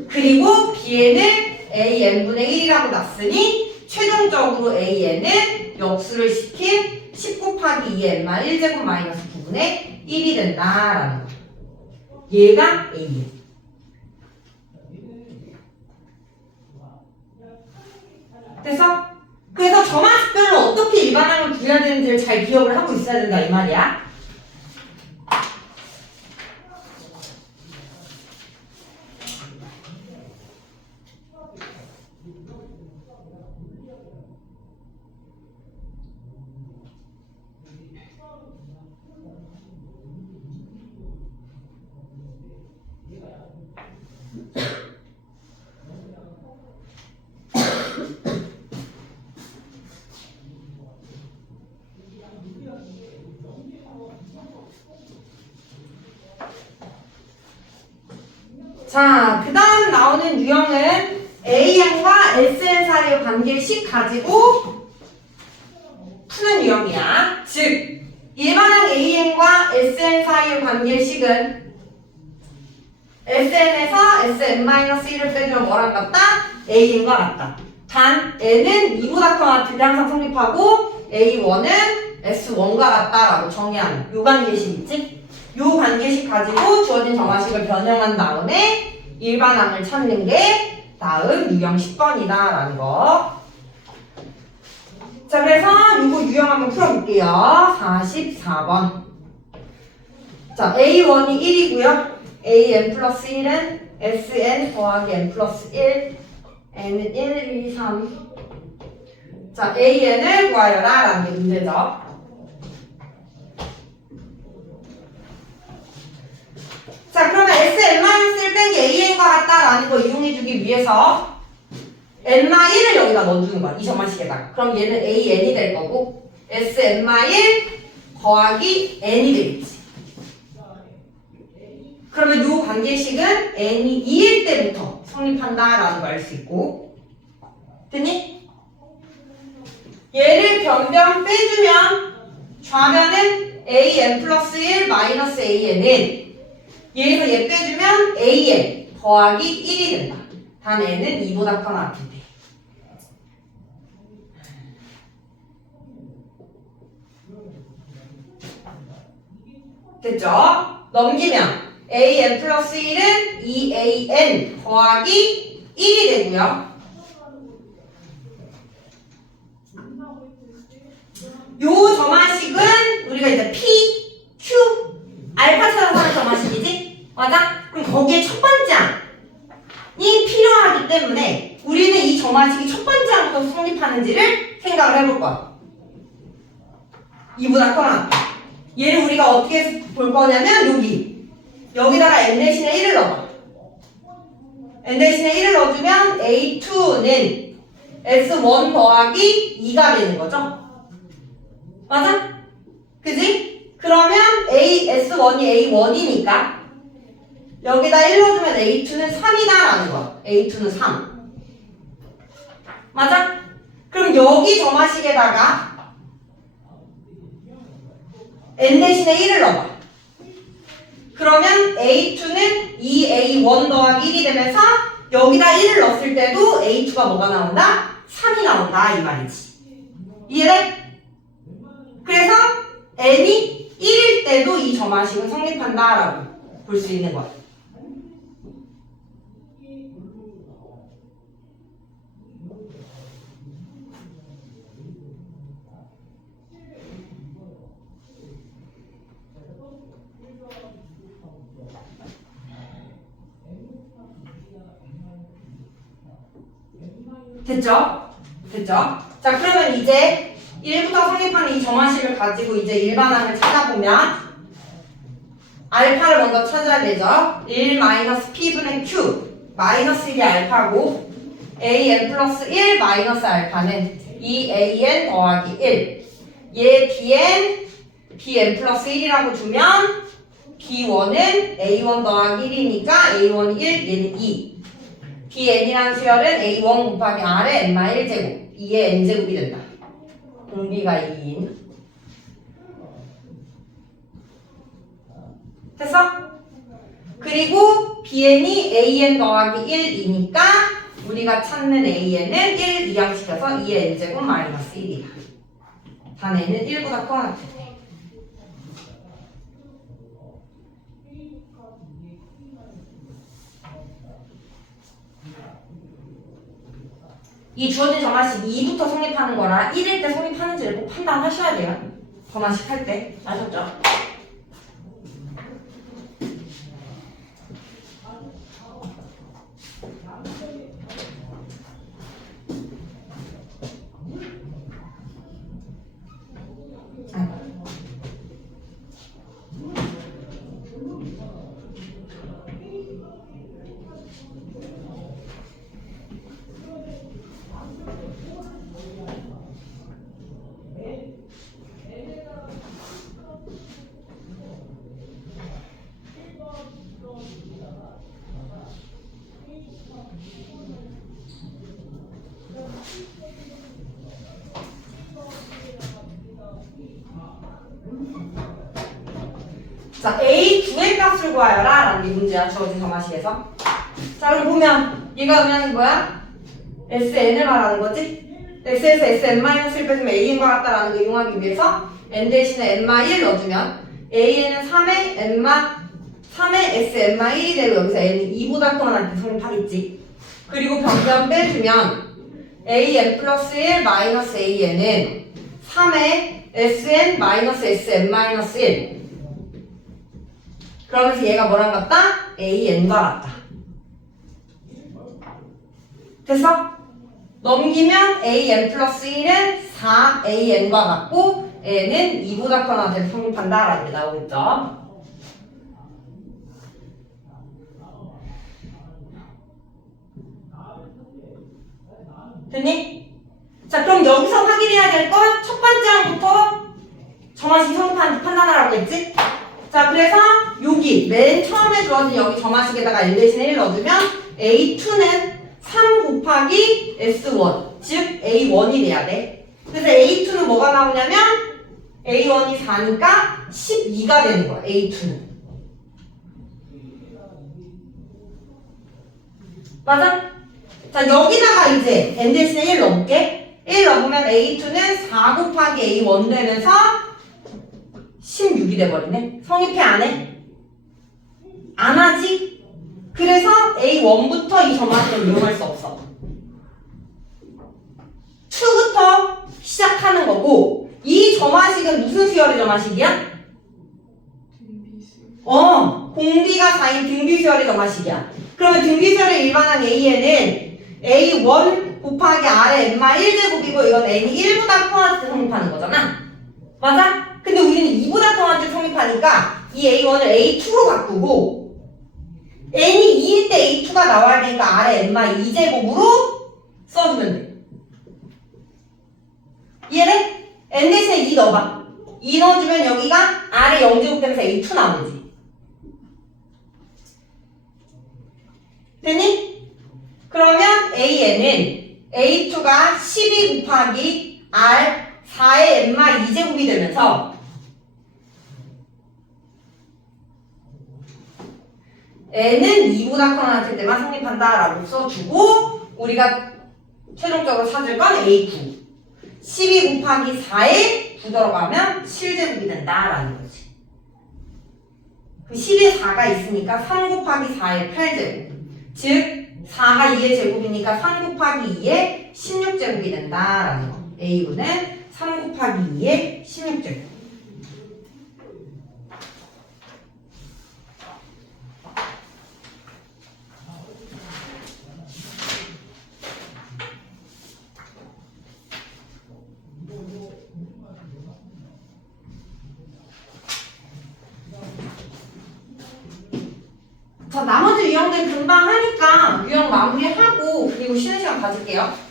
그리고 bn을 an분의 1이라고 놨으니 최종적으로 an은 역수를 시킨 10 곱하기 2의 n마 1제곱 마이너스 9분의 1이 된다라는 거야. 얘가 a야. 그래서 점화식별로 어떻게 일반항을 구해야 되는지를 잘 기억을 하고 있어야 된다 이 말이야. 자, 그 다음 나오는 유형은 AN과 SN 사이의 관계식 가지고 푸는 유형이야. 즉, 일반항 AN과 SN 사이의 관계식은 SN에서 SN-1을 빼주면 뭐랑 같다? AN과 같다. 단, N은 2보다 커 같을 때 항상 성립하고 A1은 S1과 같다라고 정의하는 요 관계식 있지? 요 관계식 가지고 주어진 정화식을 변형한 다음에 일반항을 찾는 게 다음 유형 10번이다 라는 거. 자, 그래서 요거 유형 한번 풀어볼게요. 44번. 자, A1이 1이고요. AN 플러스 1은 SN 더하기 N 플러스 1. N은 1, 2, 3. 자, AN을 구하여라 라는 게 문제죠. 자, 그러면 SN-을 뺀 게 AN과 같다라는 거 이용해주기 위해서 N-1을 여기다 넣어주는 거야. 이 점화식에다가. 그럼 얘는 AN이 될 거고 SN-1 더하기 N이 되겠지. 그러면 이 관계식은 N이 2일 때부터 성립한다라는 걸 알 수 있고. 됐니? 얘를 변변 빼주면 좌변은 AN 플러스 1 마이너스 AN은 얘에서 얘 빼주면 AN 더하기 1이 된다. 단 N은 2보다 커나 같을 때. 됐죠? 넘기면 AN 플러스 1은 2AN 더하기 1이 되고요. 요 점화식은 우리가 이제 P, Q, 알파 찾아서 점화식이지? 맞아? 그럼 거기에 첫 번째 항이 필요하기 때문에 우리는 이 점화식이 첫 번째 항부터 성립하는지를 생각을 해볼 거야. 2보다 커나 얘를 우리가 어떻게 볼 거냐면 여기다가 n 대신에 1을 넣어봐. n 대신에 1을 넣어주면 A2는 S1 더하기 2가 되는 거죠. 맞아? 그지? 그러면 S1이 A1이니까 여기다 1 넣어주면 A2는 3이다 라는 거야. A2는 3. 맞아? 그럼 여기 점화식에다가 n 대신에 1을 넣어봐. 그러면 A2는 2A1 더하기 1이 되면서 여기다 1을 넣었을 때도 A2가 뭐가 나온다? 3이 나온다 이 말이지. 이해돼? 그래서 n이 1일 때도 이 점화식은 성립한다 라고 볼 수 있는 거야. 됐죠? 됐죠? 자, 그러면 이제 1부터 성립하는 이 점화식을 가지고 이제 일반항을 찾아보면 알파를 먼저 찾아야 되죠. 1 마이너스 P분의 Q 마이너스 1이 알파고 AN 플러스 1 마이너스 알파는 2AN 더하기 1 얘 BN 플러스 1이라고 두면 B1은 A1 더하기 1이니까 A1이 1, 얘는 2 BN이라는 수열은 A1 곱하기 R의 N-1제곱 2의 N제곱이 된다. 공비가 2인 됐어? 그리고 BN이 AN 더하기 1이니까 우리가 찾는 AN은 1 이항시켜서 2의 N제곱 마이너스 1이야. 단에는 1보다 커야 돼. 이 주어진 점화식 2부터 성립하는 거라 1일 때 성립하는지를 꼭 판단하셔야 돼요. 점화식 할 때. 아셨죠? 자, A2의 값을 구하여라 라는 게 문제야. 주어진 점화식에서. 자, 그럼 보면 얘가 의미하는 거야? SN을 말하는 거지? S에서 SN-1 빼주면 AN과 같다라는 걸 이용하기 위해서 N 대신에 N-1 넣어주면 AN은 3의 SN-1이 되고 여기서 N은 2보다 커만한테 성립하겠지. 그리고 변변 빼주면 AN 플러스 1 마이너스 AN은 3의 SN 마이너스 SN-1 그러면서 얘가 뭐랑 같다? AN과 같다. 됐어? 넘기면 AN 플러스 1은 4AN과 같고 N은 2보다 커나 돼서 성립한다 라는 게 나오겠죠? 됐니? 자, 그럼 여기서 확인해야 될 건 첫 번째 항부터 점화식이 성립하는지 판단하라고 했지? 자, 그래서 여기 맨 처음에 주어진 여기 점화식에다가 N 대신에 1 넣어주면 A2는 3 곱하기 S1 즉 A1이 돼야 돼. 그래서 A2는 뭐가 나오냐면 A1이 4니까 12가 되는 거야. A2는 맞아? 자, 여기다가 이제 N 대신에 1 넣을게. 1 넣으면 A2는 4 곱하기 A1 되면서 16이 돼버리네. 성립해 안 해? 안 하지? 그래서 A1부터 이 점화식을 이용할 수 없어. 2부터 시작하는 거고 이 점화식은 무슨 수열의 점화식이야? 공비가 4인 등비수열의 점화식이야. 그러면 등비수열의 일반항 AN은 A1 곱하기 R의 N-1제곱이고 이건 N이 1보다 커야 때 성립하는 거잖아. 맞아? 근데 우리는 2보다 더한 줄 성립하니까 이 A1을 A2로 바꾸고 n이 2일 때 A2가 나와야 되니까 아래 n마 2제곱으로 써주면 돼. 이해돼? n 대신에 2 넣어봐. 2 넣어주면 여기가 아래 0제곱 되면서 A2 나오지. 됐니? 그러면 AN은 A2가 12 곱하기 R 4의 n마 2제곱이 되면서 n은 2보다 커나질 때만 성립한다 라고 써주고 우리가 최종적으로 찾을 건 A9 12 곱하기 4에 9 들어가면 7제곱이 된다 라는 거지. 그 10에 4가 있으니까 3 곱하기 4에 8제곱 즉 4가 2의 제곱이니까 3 곱하기 2에 16제곱이 된다 라는 거. A9는 3 곱하기 2에 16제곱. 자, 나머지 유형들 금방 하니까 유형 마무리하고 그리고 쉬는 시간 가질게요.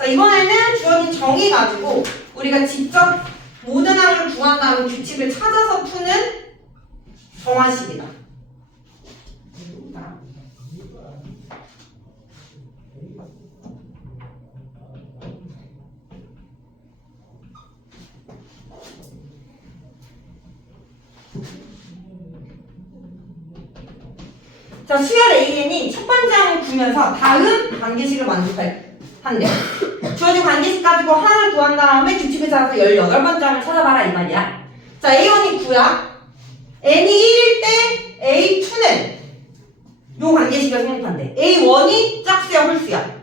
자, 이번에는 주어진 정의 가지고 우리가 직접 모든 항을 구한 다음 규칙을 찾아서 푸는 정화식이다. 자, 수열 AN이 첫 번째 항을 구면서 다음 관계식을 만족한대요. 주어진 관계식 가지고 하나를 구한 다음에 규칙을 찾아서 18번째 항을 찾아봐라 이 말이야. 자, A1이 9야. n이 1일 때 A2는 요 관계식을 성립한대. A1이 짝수야 홀수야?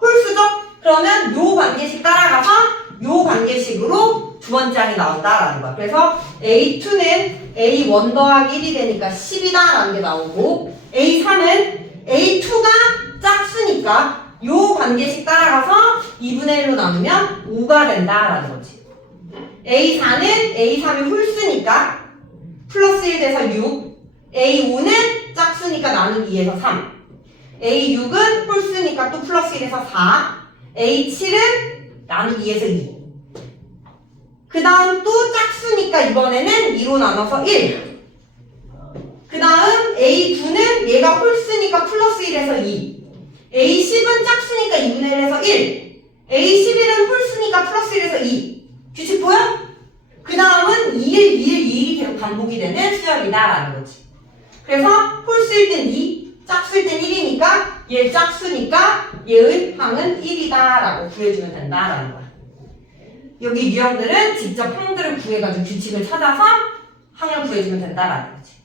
홀수죠? 그러면 요 관계식 따라가서 요 관계식으로 두 번째 항이 나온다라는 거야. 그래서 A2는 A1 더하기 1이 되니까 10이다 라는 게 나오고 A3은 A2가 짝수니까 요 관계식 따라가서 2분의 1로 나누면 5가 된다라는 거지. A4는 A3이 홀수니까 플러스 1 돼서 6 A5는 짝수니까 나누기 2에서 3 A6은 홀수니까 또 플러스 1에서 4 A7은 나누기 2에서 2 그 다음 또 짝수니까 이번에는 2로 나눠서 1 그 다음 A9는 얘가 홀수니까 플러스 1에서 2 A10은 짝수니까 2분의 1에서 1 A11은 홀수니까 플러스 1에서 2 규칙 보여? 그 다음은 2일, 2일, 2일이 계속 반복이 되는 수열이다 라는 거지. 그래서 홀수일 땐 2, 짝수일 땐 1이니까 얘 짝수니까 얘의 항은 1이다 라고 구해주면 된다 라는 거야. 여기 유형들은 직접 항들을 구해가지고 규칙을 찾아서 항을 구해주면 된다라는 거지.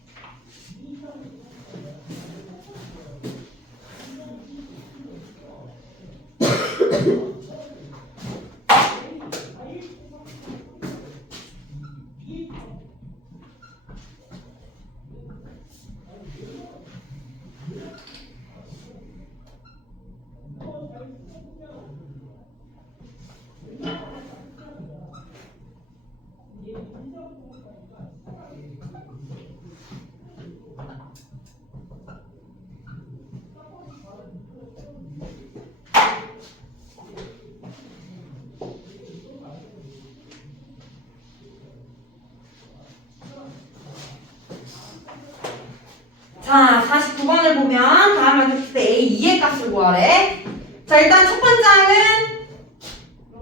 자, 49번을 보면 다음 만족했을 때 A2의 값을 구하래. 자, 일단 첫 번째 항은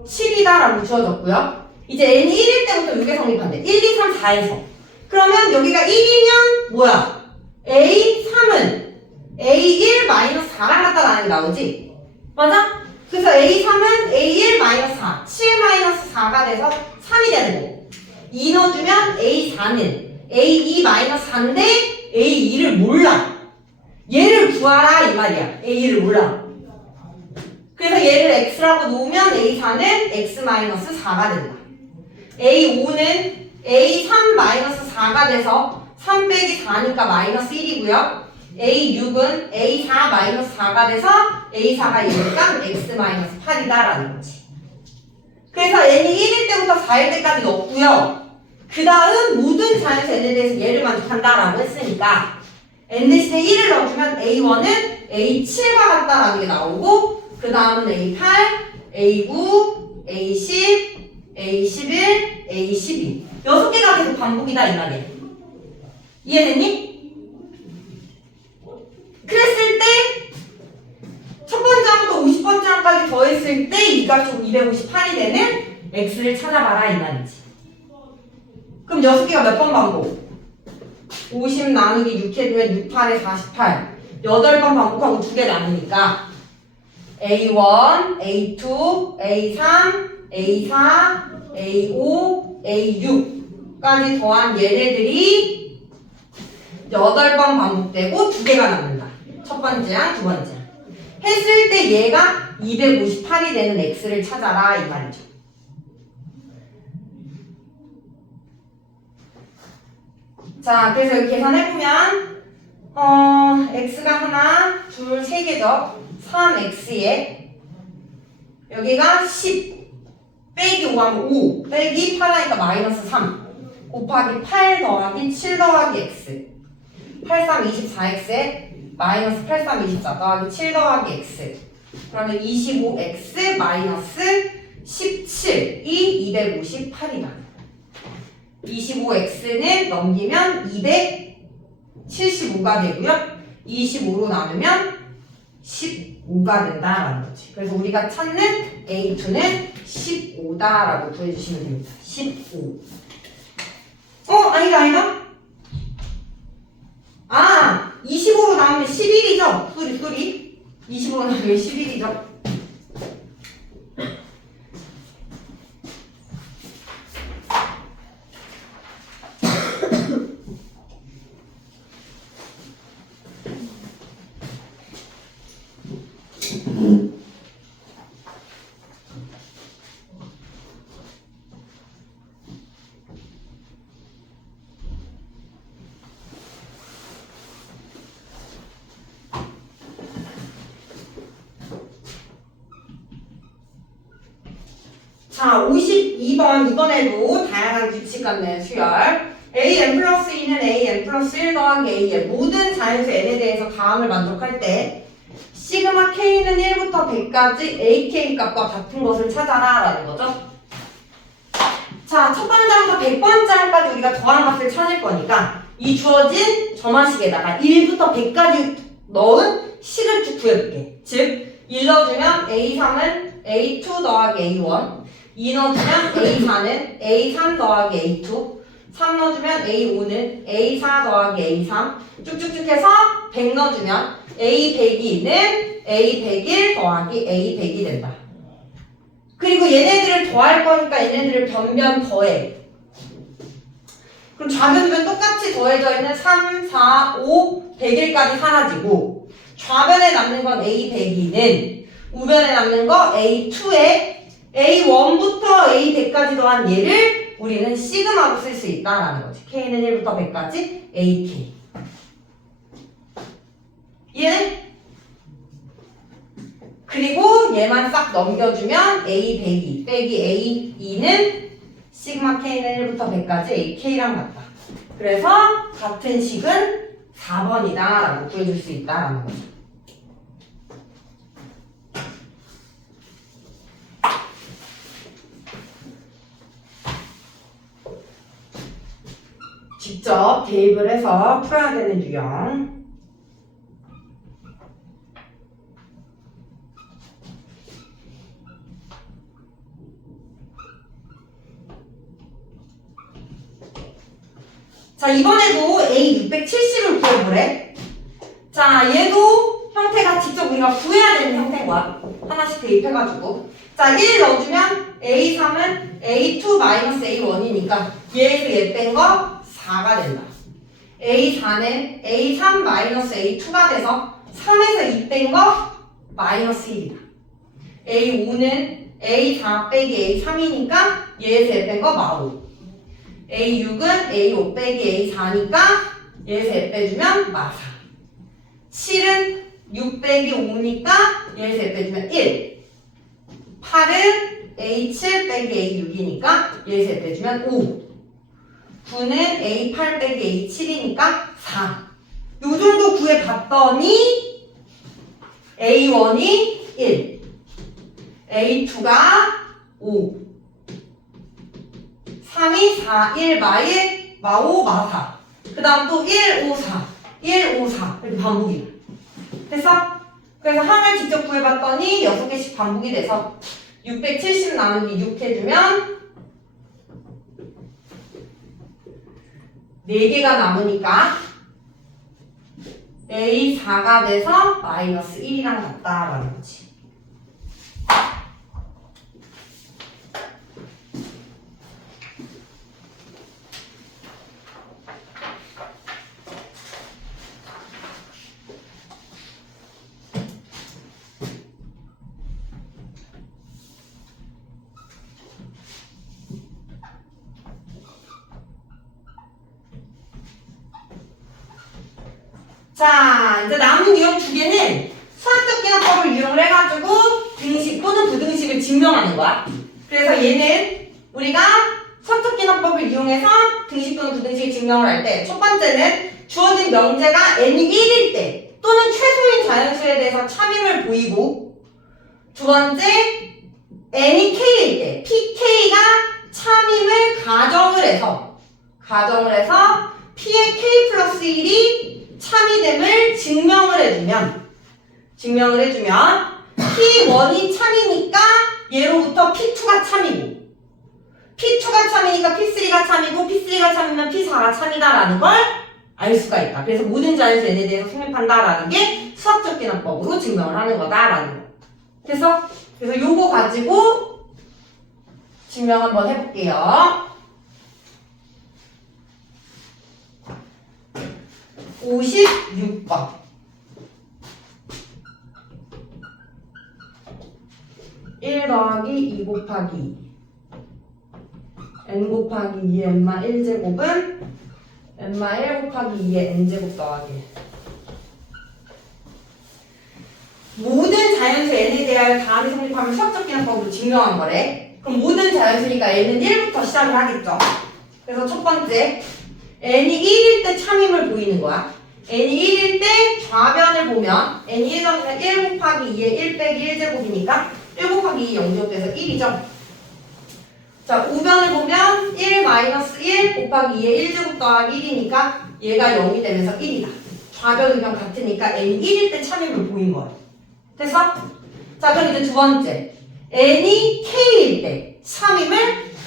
7이다 라고 주어졌고요. 이제 n이 1일 때부터 6에 성립한대. 1, 2, 3, 4에서. 그러면 여기가 1이면 뭐야? A3은 A1-4랑 같다 라는 게 나오지? 맞아? 그래서 A3은 A1-4, 7-4가 돼서 3이 되는 거고 2 넣어주면 A4는 A2-4인데 A2를 몰라. 얘를 구하라 이 말이야. A2를 몰라. 그래서 얘를 X라고 놓으면 A4는 X-4가 된다. A5는 A3-4가 돼서 3 빼기 4니까 마이너스 1이고요. A6은 A4-4가 돼서 A4가 1이니까 X-8이다라는 거지. 그래서 n이 1일 때부터 4일 때까지 넣었고요. 그 다음 모든 자연수 n에 대해서 얘를 만족한다라고 했으니까 n 대신에 1을 넣어주면 A1은 A7과 같다라는 게 나오고 그 다음은 A8, A9, A10, A11, A12 6개가 계속 반복이다 이 말이에요. 이해됐니? 그랬을 때 첫 번째 항부터 50번째 항까지 더했을 때 이 값이 258이 되는 x를 찾아봐라 이 말이지. 그럼 6개가 몇 번 반복? 50 나누기 6 해주면 6, 8에 48 8번 반복하고 2개 나누니까 A1, A2, A3, A4, A5, A6까지 더한 얘네들이 8번 반복되고 2개가 남는다. 첫 번째랑 두 번째. 했을 때 얘가 258이 되는 x를 찾아라 이 말이죠. 자, 그래서 여기 계산해보면 x가 하나, 둘, 세 개죠. 3x에 여기가 10 빼기 5하면 5 빼기 8하니까 마이너스 3 곱하기 8 더하기 7 더하기 x 83 24x에 마이너스 83 24 더하기 7 더하기 x 그러면 25x 마이너스 17이 258이다. 25x는 넘기면 275가 되고요. 25로 나누면 15가 된다라는 거지. 그래서 우리가 찾는 A2는 15다라고 구해주시면 됩니다. 15. 아니다. 25로 나오면 11이죠? 소리. 25로 나오면 11이죠? 자, 52번 이번에도 다양한 규칙 같네요. 수열. an 플러스 2는 an 플러스 1 더하기 a의 모든 자연수 n에 대해서 다음을 만족할 때 시그마 k는 1부터 100까지 ak 값과 같은 것을 찾아라 라는 거죠. 자, 첫 번째 항부터 100번째 항까지 우리가 더한 값을 찾을 거니까 이 주어진 점화식에다가 1부터 100까지 넣은 식을 쭉 구해볼게. 즉 1 넣어주면 a3은 a2 더하기 a1 2 넣어주면 A4는 A3 더하기 A2 3 넣어주면 A5는 A4 더하기 A3 쭉쭉쭉 해서 100 넣어주면 A100이는 A101 더하기 A100이 된다. 그리고 얘네들을 더할 거니까 얘네들을 변변 더해. 그럼 좌변으로 똑같이 더해져 있는 3, 4, 5, 100일까지 사라지고 좌변에 남는 건 A102는 우변에 남는 거 A2에 A1부터 A100까지 더한 얘를 우리는 시그마로 쓸 수 있다라는 거지. K는 1부터 100까지 AK. 이해돼? 그리고 얘만 싹 넘겨주면 A102 빼기 A2는 시그마 K는 1부터 100까지 AK랑 같다. 그래서 같은 식은 4번이다 라고 구해줄 수 있다라는 거죠. 직접 대입을 해서 풀어야 되는 유형. 자, 이번에도 A670을 구해보래. 자, 얘도 형태가 직접 우리가 구해야 되는 형태인 거야. 하나씩 대입해가지고. 자, 1 넣어주면 A3은 A2-A1이니까 얘에서 얘 뺀 거 4가 된다. A4는 A3-A2가 돼서 3에서 2 뺀 거 마이너스 1이다. A5는 A4 빼기 A3이니까 얘에서 얘 뺀 거 마오. A6은 A5 빼기 A4니까 얘 3 빼주면 마 4. 7은 6 빼기 5니까 얘 3 빼주면 1. 8은 A7 빼기 A6이니까 얘 3 빼주면 5. 9는 A8 빼기 A7이니까 4. 요 정도 구해봤더니 A1이 1, A2가 5, 3이 4, 1, 마1, 마5, 마4. 그 다음 또 1, 5, 4, 1, 5, 4. 이렇게 반복이야. 됐어? 그래서 항을 직접 구해봤더니 6개씩 반복이 돼서 670 나누기 6 해주면 4개가 남으니까 A4가 돼서 마이너스 1이랑 같다라는 거지. 자, 이제 남은 유형 2개는 수학적 기하법을 이용을 해가지고 등식 또는 부등식을 증명하는 거야. 그래서 얘는 우리가 수학적 기하법을 이용해서 등식 또는 부등식을 증명을 할 때 첫 번째는 주어진 명제가 n이 1일 때 또는 최소인 자연수에 대해서 참임을 보이고, 두 번째 n이 k일 때 pk가 참임을 가정을 해서 p의 k 플러스 1이 참이됨을 증명을 해주면 P1이 참이니까 얘로부터 P2가 참이고, P2가 참이니까 P3가 참이고, P3가 참이면 P4가 참이다라는 걸 알 수가 있다. 그래서 모든 자연수 n에 대해서 성립한다라는 게 수학적 기하법으로 증명을 하는 거다라는 거. 그래서 요거 가지고 증명 한번 해볼게요. 56번. 1 더하기 2 곱하기 2. n 곱하기 2의 n마 1제곱은 n마 1 곱하기 2의 n제곱 더하기 1. 모든 자연수 n에 대한 다음이 성립하면 수학적 기하법으로 증명한 거래. 그럼 모든 자연수니까 n은 1부터 시작을 하겠죠. 그래서 첫 번째, n이 1일 때 참임을 보이는 거야. n이 1일 때 좌변을 보면 n이 1이면 1 곱하기 2의 1 빼기 1제곱이니까 1 곱하기 2 0제곱 돼서 1이죠. 자, 우변을 보면 1 마이너스 1 곱하기 2의 1제곱 더하기 1이니까 얘가 0이 되면서 1이다. 좌변 우변 같으니까 n이 1일 때 참임을 보인 거야. 됐어? 자, 그럼 이제 두 번째, n이 k일 때 참임을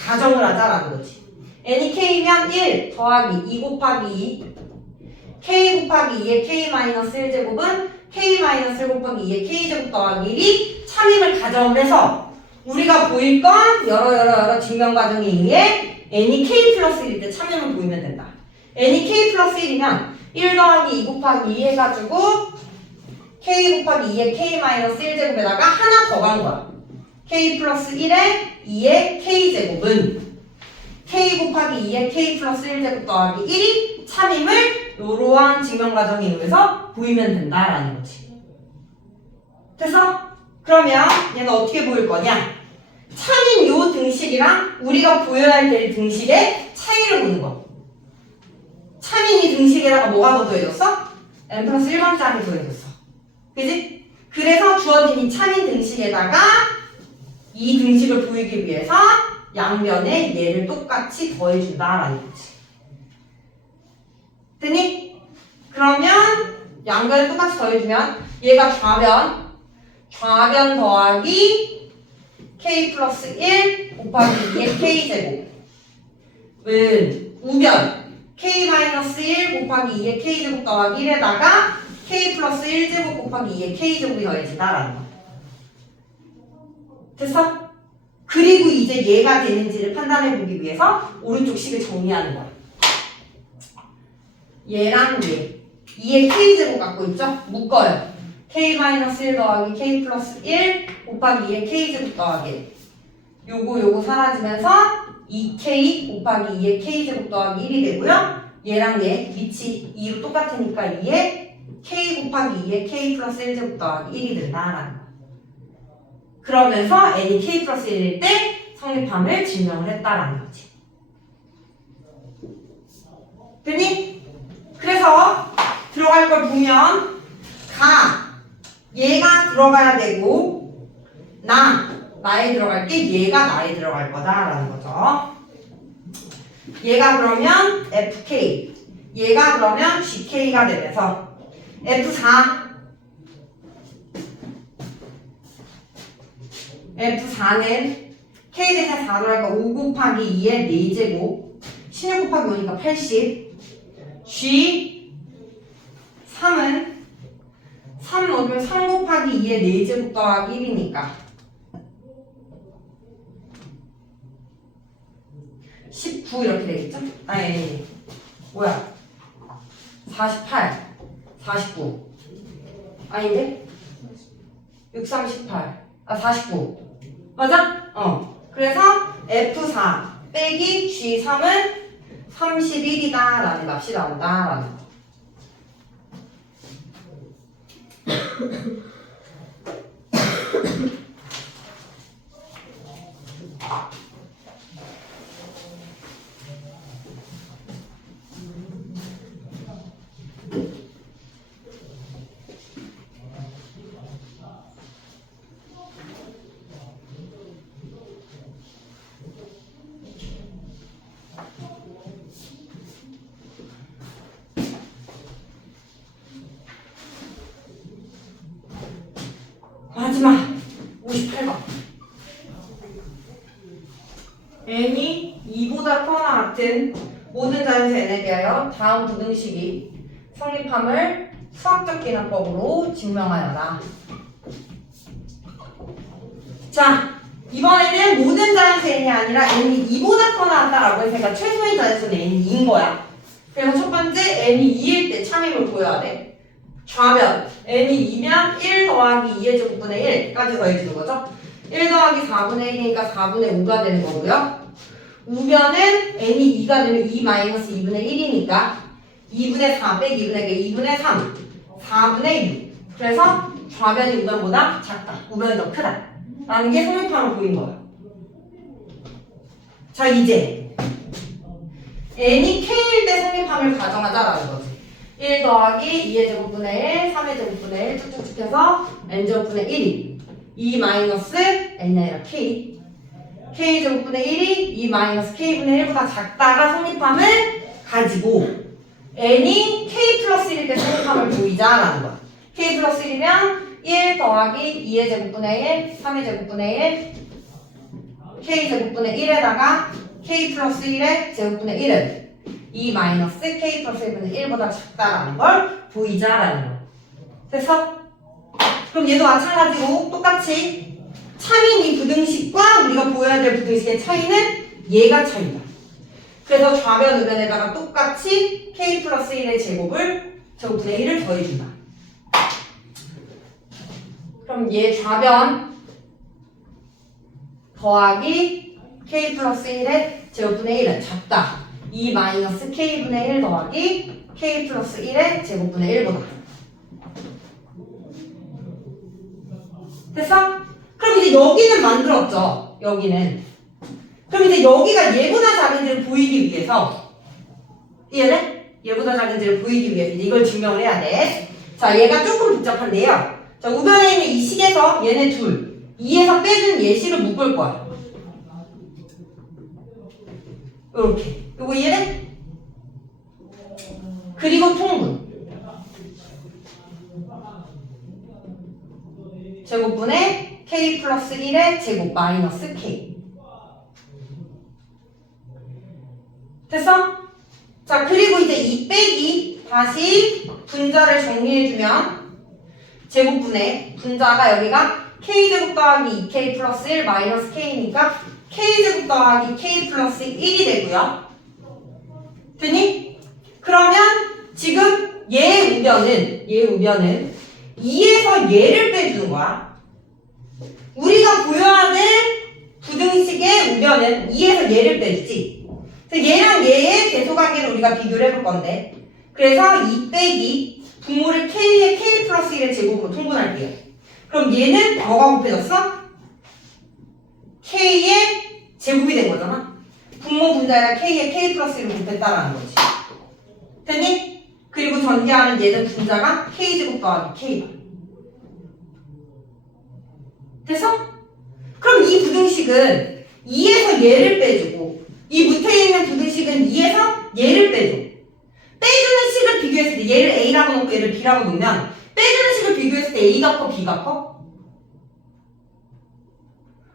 가정을 하자라는 거지. n이 k면 1 더하기 2 곱하기 2, k 곱하기 2의 k-1제곱은 k-1 곱하기 2의 k제곱 더하기 1이 참임을 가정을 해서 우리가 보일 건 여러 증명 과정에 의해 n이 k 플러스 1일 때 참임을 보이면 된다. n이 k 플러스 1이면 1 더하기 2 곱하기 2 해가지고 k 곱하기 2의 k-1제곱에다가 하나 더 간 거야. k 플러스 1에 2의 k제곱은 k 곱하기 2의 k 플러스 1제곱 더하기 1이 참임을 이러한 증명 과정에 의해서 보이면 된다라는 거지. 됐어? 그러면 얘는 어떻게 보일 거냐? 참인 요 등식이랑 우리가 보여야 될 등식의 차이를 보는 거. 참인이 등식에다가 뭐가 더 더해졌어? n 플러스 1번짜리 더해졌어. 그지? 그래서 주어진 이 참인 등식에다가 이 등식을 보이기 위해서 양변에 얘를 똑같이 더해준다라는 거지. 됐니? 그러면 양변에 똑같이 더해주면 얘가 좌변 더하기 k 플러스 1 곱하기 2의 k제곱은 우변 k-1 곱하기 2의 k제곱 더하기 1에다가 k 플러스 1제곱 곱하기 2의 k제곱이 더해진다라는 거야. 됐어? 그리고 이제 얘가 되는지를 판단해보기 위해서 오른쪽 식을 정리하는 거야. 얘랑 얘 2의 k제곱 갖고 있죠? 묶어요. k-1 더하기 k 플러스 1 곱하기 2의 k제곱 더하기 1. 요거 사라지면서 2k 곱하기 2의 k제곱 더하기 1이 되고요. 얘랑 얘 위치 2로 똑같으니까 2에 k 곱하기 2의 k 플러스 1제곱 더하기 1이 된다라는 거. 그러면서 n이 k 플러스 1일 때 성립함을 증명을 했다라는 거지. 됐니? 그래서 들어갈 걸 보면 얘가 들어가야 되고 나에 들어갈 게 얘가 나에 들어갈 거다라는 거죠. 얘가 그러면 fk, 얘가 그러면 gk가 되면서 F4는 K 대신 4 들어가니까 5 곱하기 2의 4제곱 16 곱하기 5니까 80 G3은 3 넣으면 3 곱하기 2의 4제곱 더하기 1이니까 19 이렇게 되겠죠? 아니 뭐야 48 49 아닌데? 6, 3, 18 49 맞아? 그래서 F4 빼기 G3은 31이다 라는 값이 나온다 라는 거. 마지막 58번 n이 2보다 커나 같은 모든 자연수 n에 대하여 다음 부등식이 성립함을 수학적 계산법으로 증명하여라. 자, 이번에는 모든 자연수 n이 아니라 n이 2보다 커나 같다라고 했으니까 최소인 자연수는 n이 2인 거야. 그래서 첫 번째 n이 2일 때 참임을 보여야 돼. 좌변 n이 2면 1 더하기 2의 제곱분의 1까지 더해주는 거죠. 1 더하기 4분의 1이니까 4분의 5가 되는 거고요. 우변은 n이 2가 되면 2 마이너스 2분의 1이니까 2분의 4 빼기 2분의 3 4분의 6. 그래서 좌변이 우변보다 작다, 우변이 더 크다 라는 게 성립함을 보인 거예요. 자, 이제 n이 k일 때 성립함을 가정하자라는 거지. 1 더하기 2의 제곱분의 1, 3의 제곱분의 1 쭉쭉쭉 해서 n제곱분의 1이 2 마이너스 n이 아니라 k 제곱분의 1이 2 마이너스 k분의 1보다 작다가 성립함을 가지고 n이 k 플러스 1일 때 성립함을 보이자라는 거야. k 플러스 1이면 1 더하기 2의 제곱분의 1, 3의 제곱분의 1 k 제곱분의 1에다가 k 플러스 1의 제곱분의 1은 2 마이너스 k 플러스 1분의 1보다 작다라는 걸 보이자라는 거. 됐어? 그럼 얘도 마찬가지로 똑같이 차이인 이 부등식과 우리가 보여야 될 부등식의 차이는 얘가 차이다. 그래서 좌변 우변에다가 똑같이 k 플러스 1의 제곱분의 1을 더해준다. 그럼 얘 좌변 더하기 k 플러스 1의 제곱분의 1은 작다. 2 마이너스 k분의 1 더하기 k 플러스 1의 제곱분의 1보다. 됐어? 그럼 이제 여기는 만들었죠. 여기는. 그럼 이제 여기가 얘보다 작은지를 보이기 위해서 이해돼? 얘보다 작은지를 보이기 위해서 이제 이걸 증명을 해야 돼. 자, 얘가 조금 복잡한데요. 자, 우변에 있는 이 식에서 얘네 둘 2에서 빼준 예식을 묶을 거야. 이렇게. 요거 이해돼? 그리고 통분. 제곱분의 k 플러스 1의 제곱 마이너스 k. 됐어? 자, 그리고 이제 이 빼기 다시 분자를 정리해주면 제곱분의 분자가 여기가 k제곱 더하기 2k 플러스 1 마이너스 k니까 k제곱 더하기 k 플러스 1이 되고요. 되니? 그러면 지금 얘 우변은 2에서 얘를 빼주는 거야. 우리가 보여야 될 부등식의 우변은 2에서 얘를 빼주지. 그래서 얘랑 얘의 계소관계를 우리가 비교를 해볼 건데, 그래서 2 빼기 분모를 k의 k 플러스 1의 제곱으로 통분할게요. 그럼 얘는 뭐가 곱해졌어? k의 제곱이 된 거잖아. 분모 분자랑 k의 k 플러스 1을 곱했다라는 거지. 됐니? 그리고 전개하는 얘는 분자가 k제곱 더하기 k다. 됐어? 그럼 이 부등식은 2에서 얘를 빼주고, 이 밑에 있는 부등식은 2에서 얘를 빼줘. 빼주는 식을 비교했을 때 얘를 A라고 놓고 얘를 B라고 놓으면 빼주는 식을 비교했을 때 A가 커 B가 커?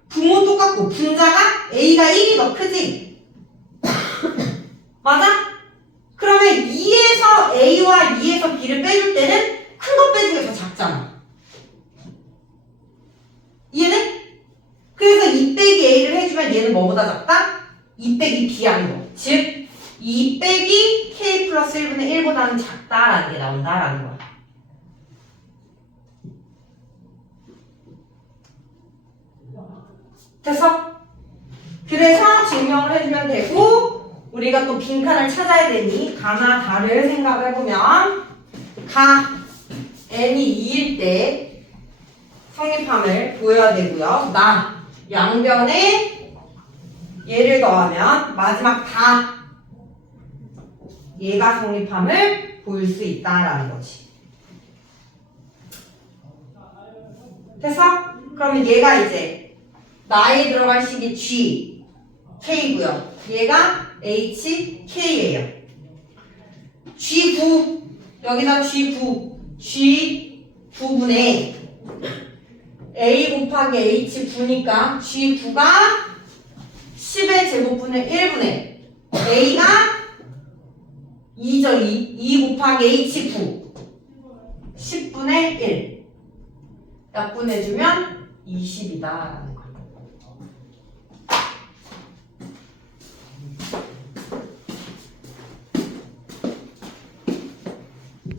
분모 똑같고 분자가 A가 1이 더 크지? 맞아? 그러면 2에서 A와 2에서 B를 빼줄 때는 큰 거 빼주는 게 더 작잖아. 이해돼? 그래서 2 빼기 A를 해주면 얘는 뭐보다 작다? 2 빼기 B 하는 거. 즉 2 빼기 K 플러스 1분의 1보다는 작다라는 게 나온다라는 거야. 됐어? 그래서 증명을 해주면 되고, 우리가 또 빈칸을 찾아야 되니 가나 다를 생각을 해보면 가 n이 2일 때 성립함을 보여야 되고요. 나 양변에 얘를 더하면 마지막 다 얘가 성립함을 보일 수 있다라는 거지. 됐어? 그러면 얘가 이제 나에 들어갈 식이 G, K고요. 얘가 H, K예요. G9 여기다 G9 G9분의 A 곱하기 H9니까 G9가 10의 제곱분의 1분의 A가 2죠. 2 곱하기 H9 10분의 1 약분해주면 20이다 라는 거.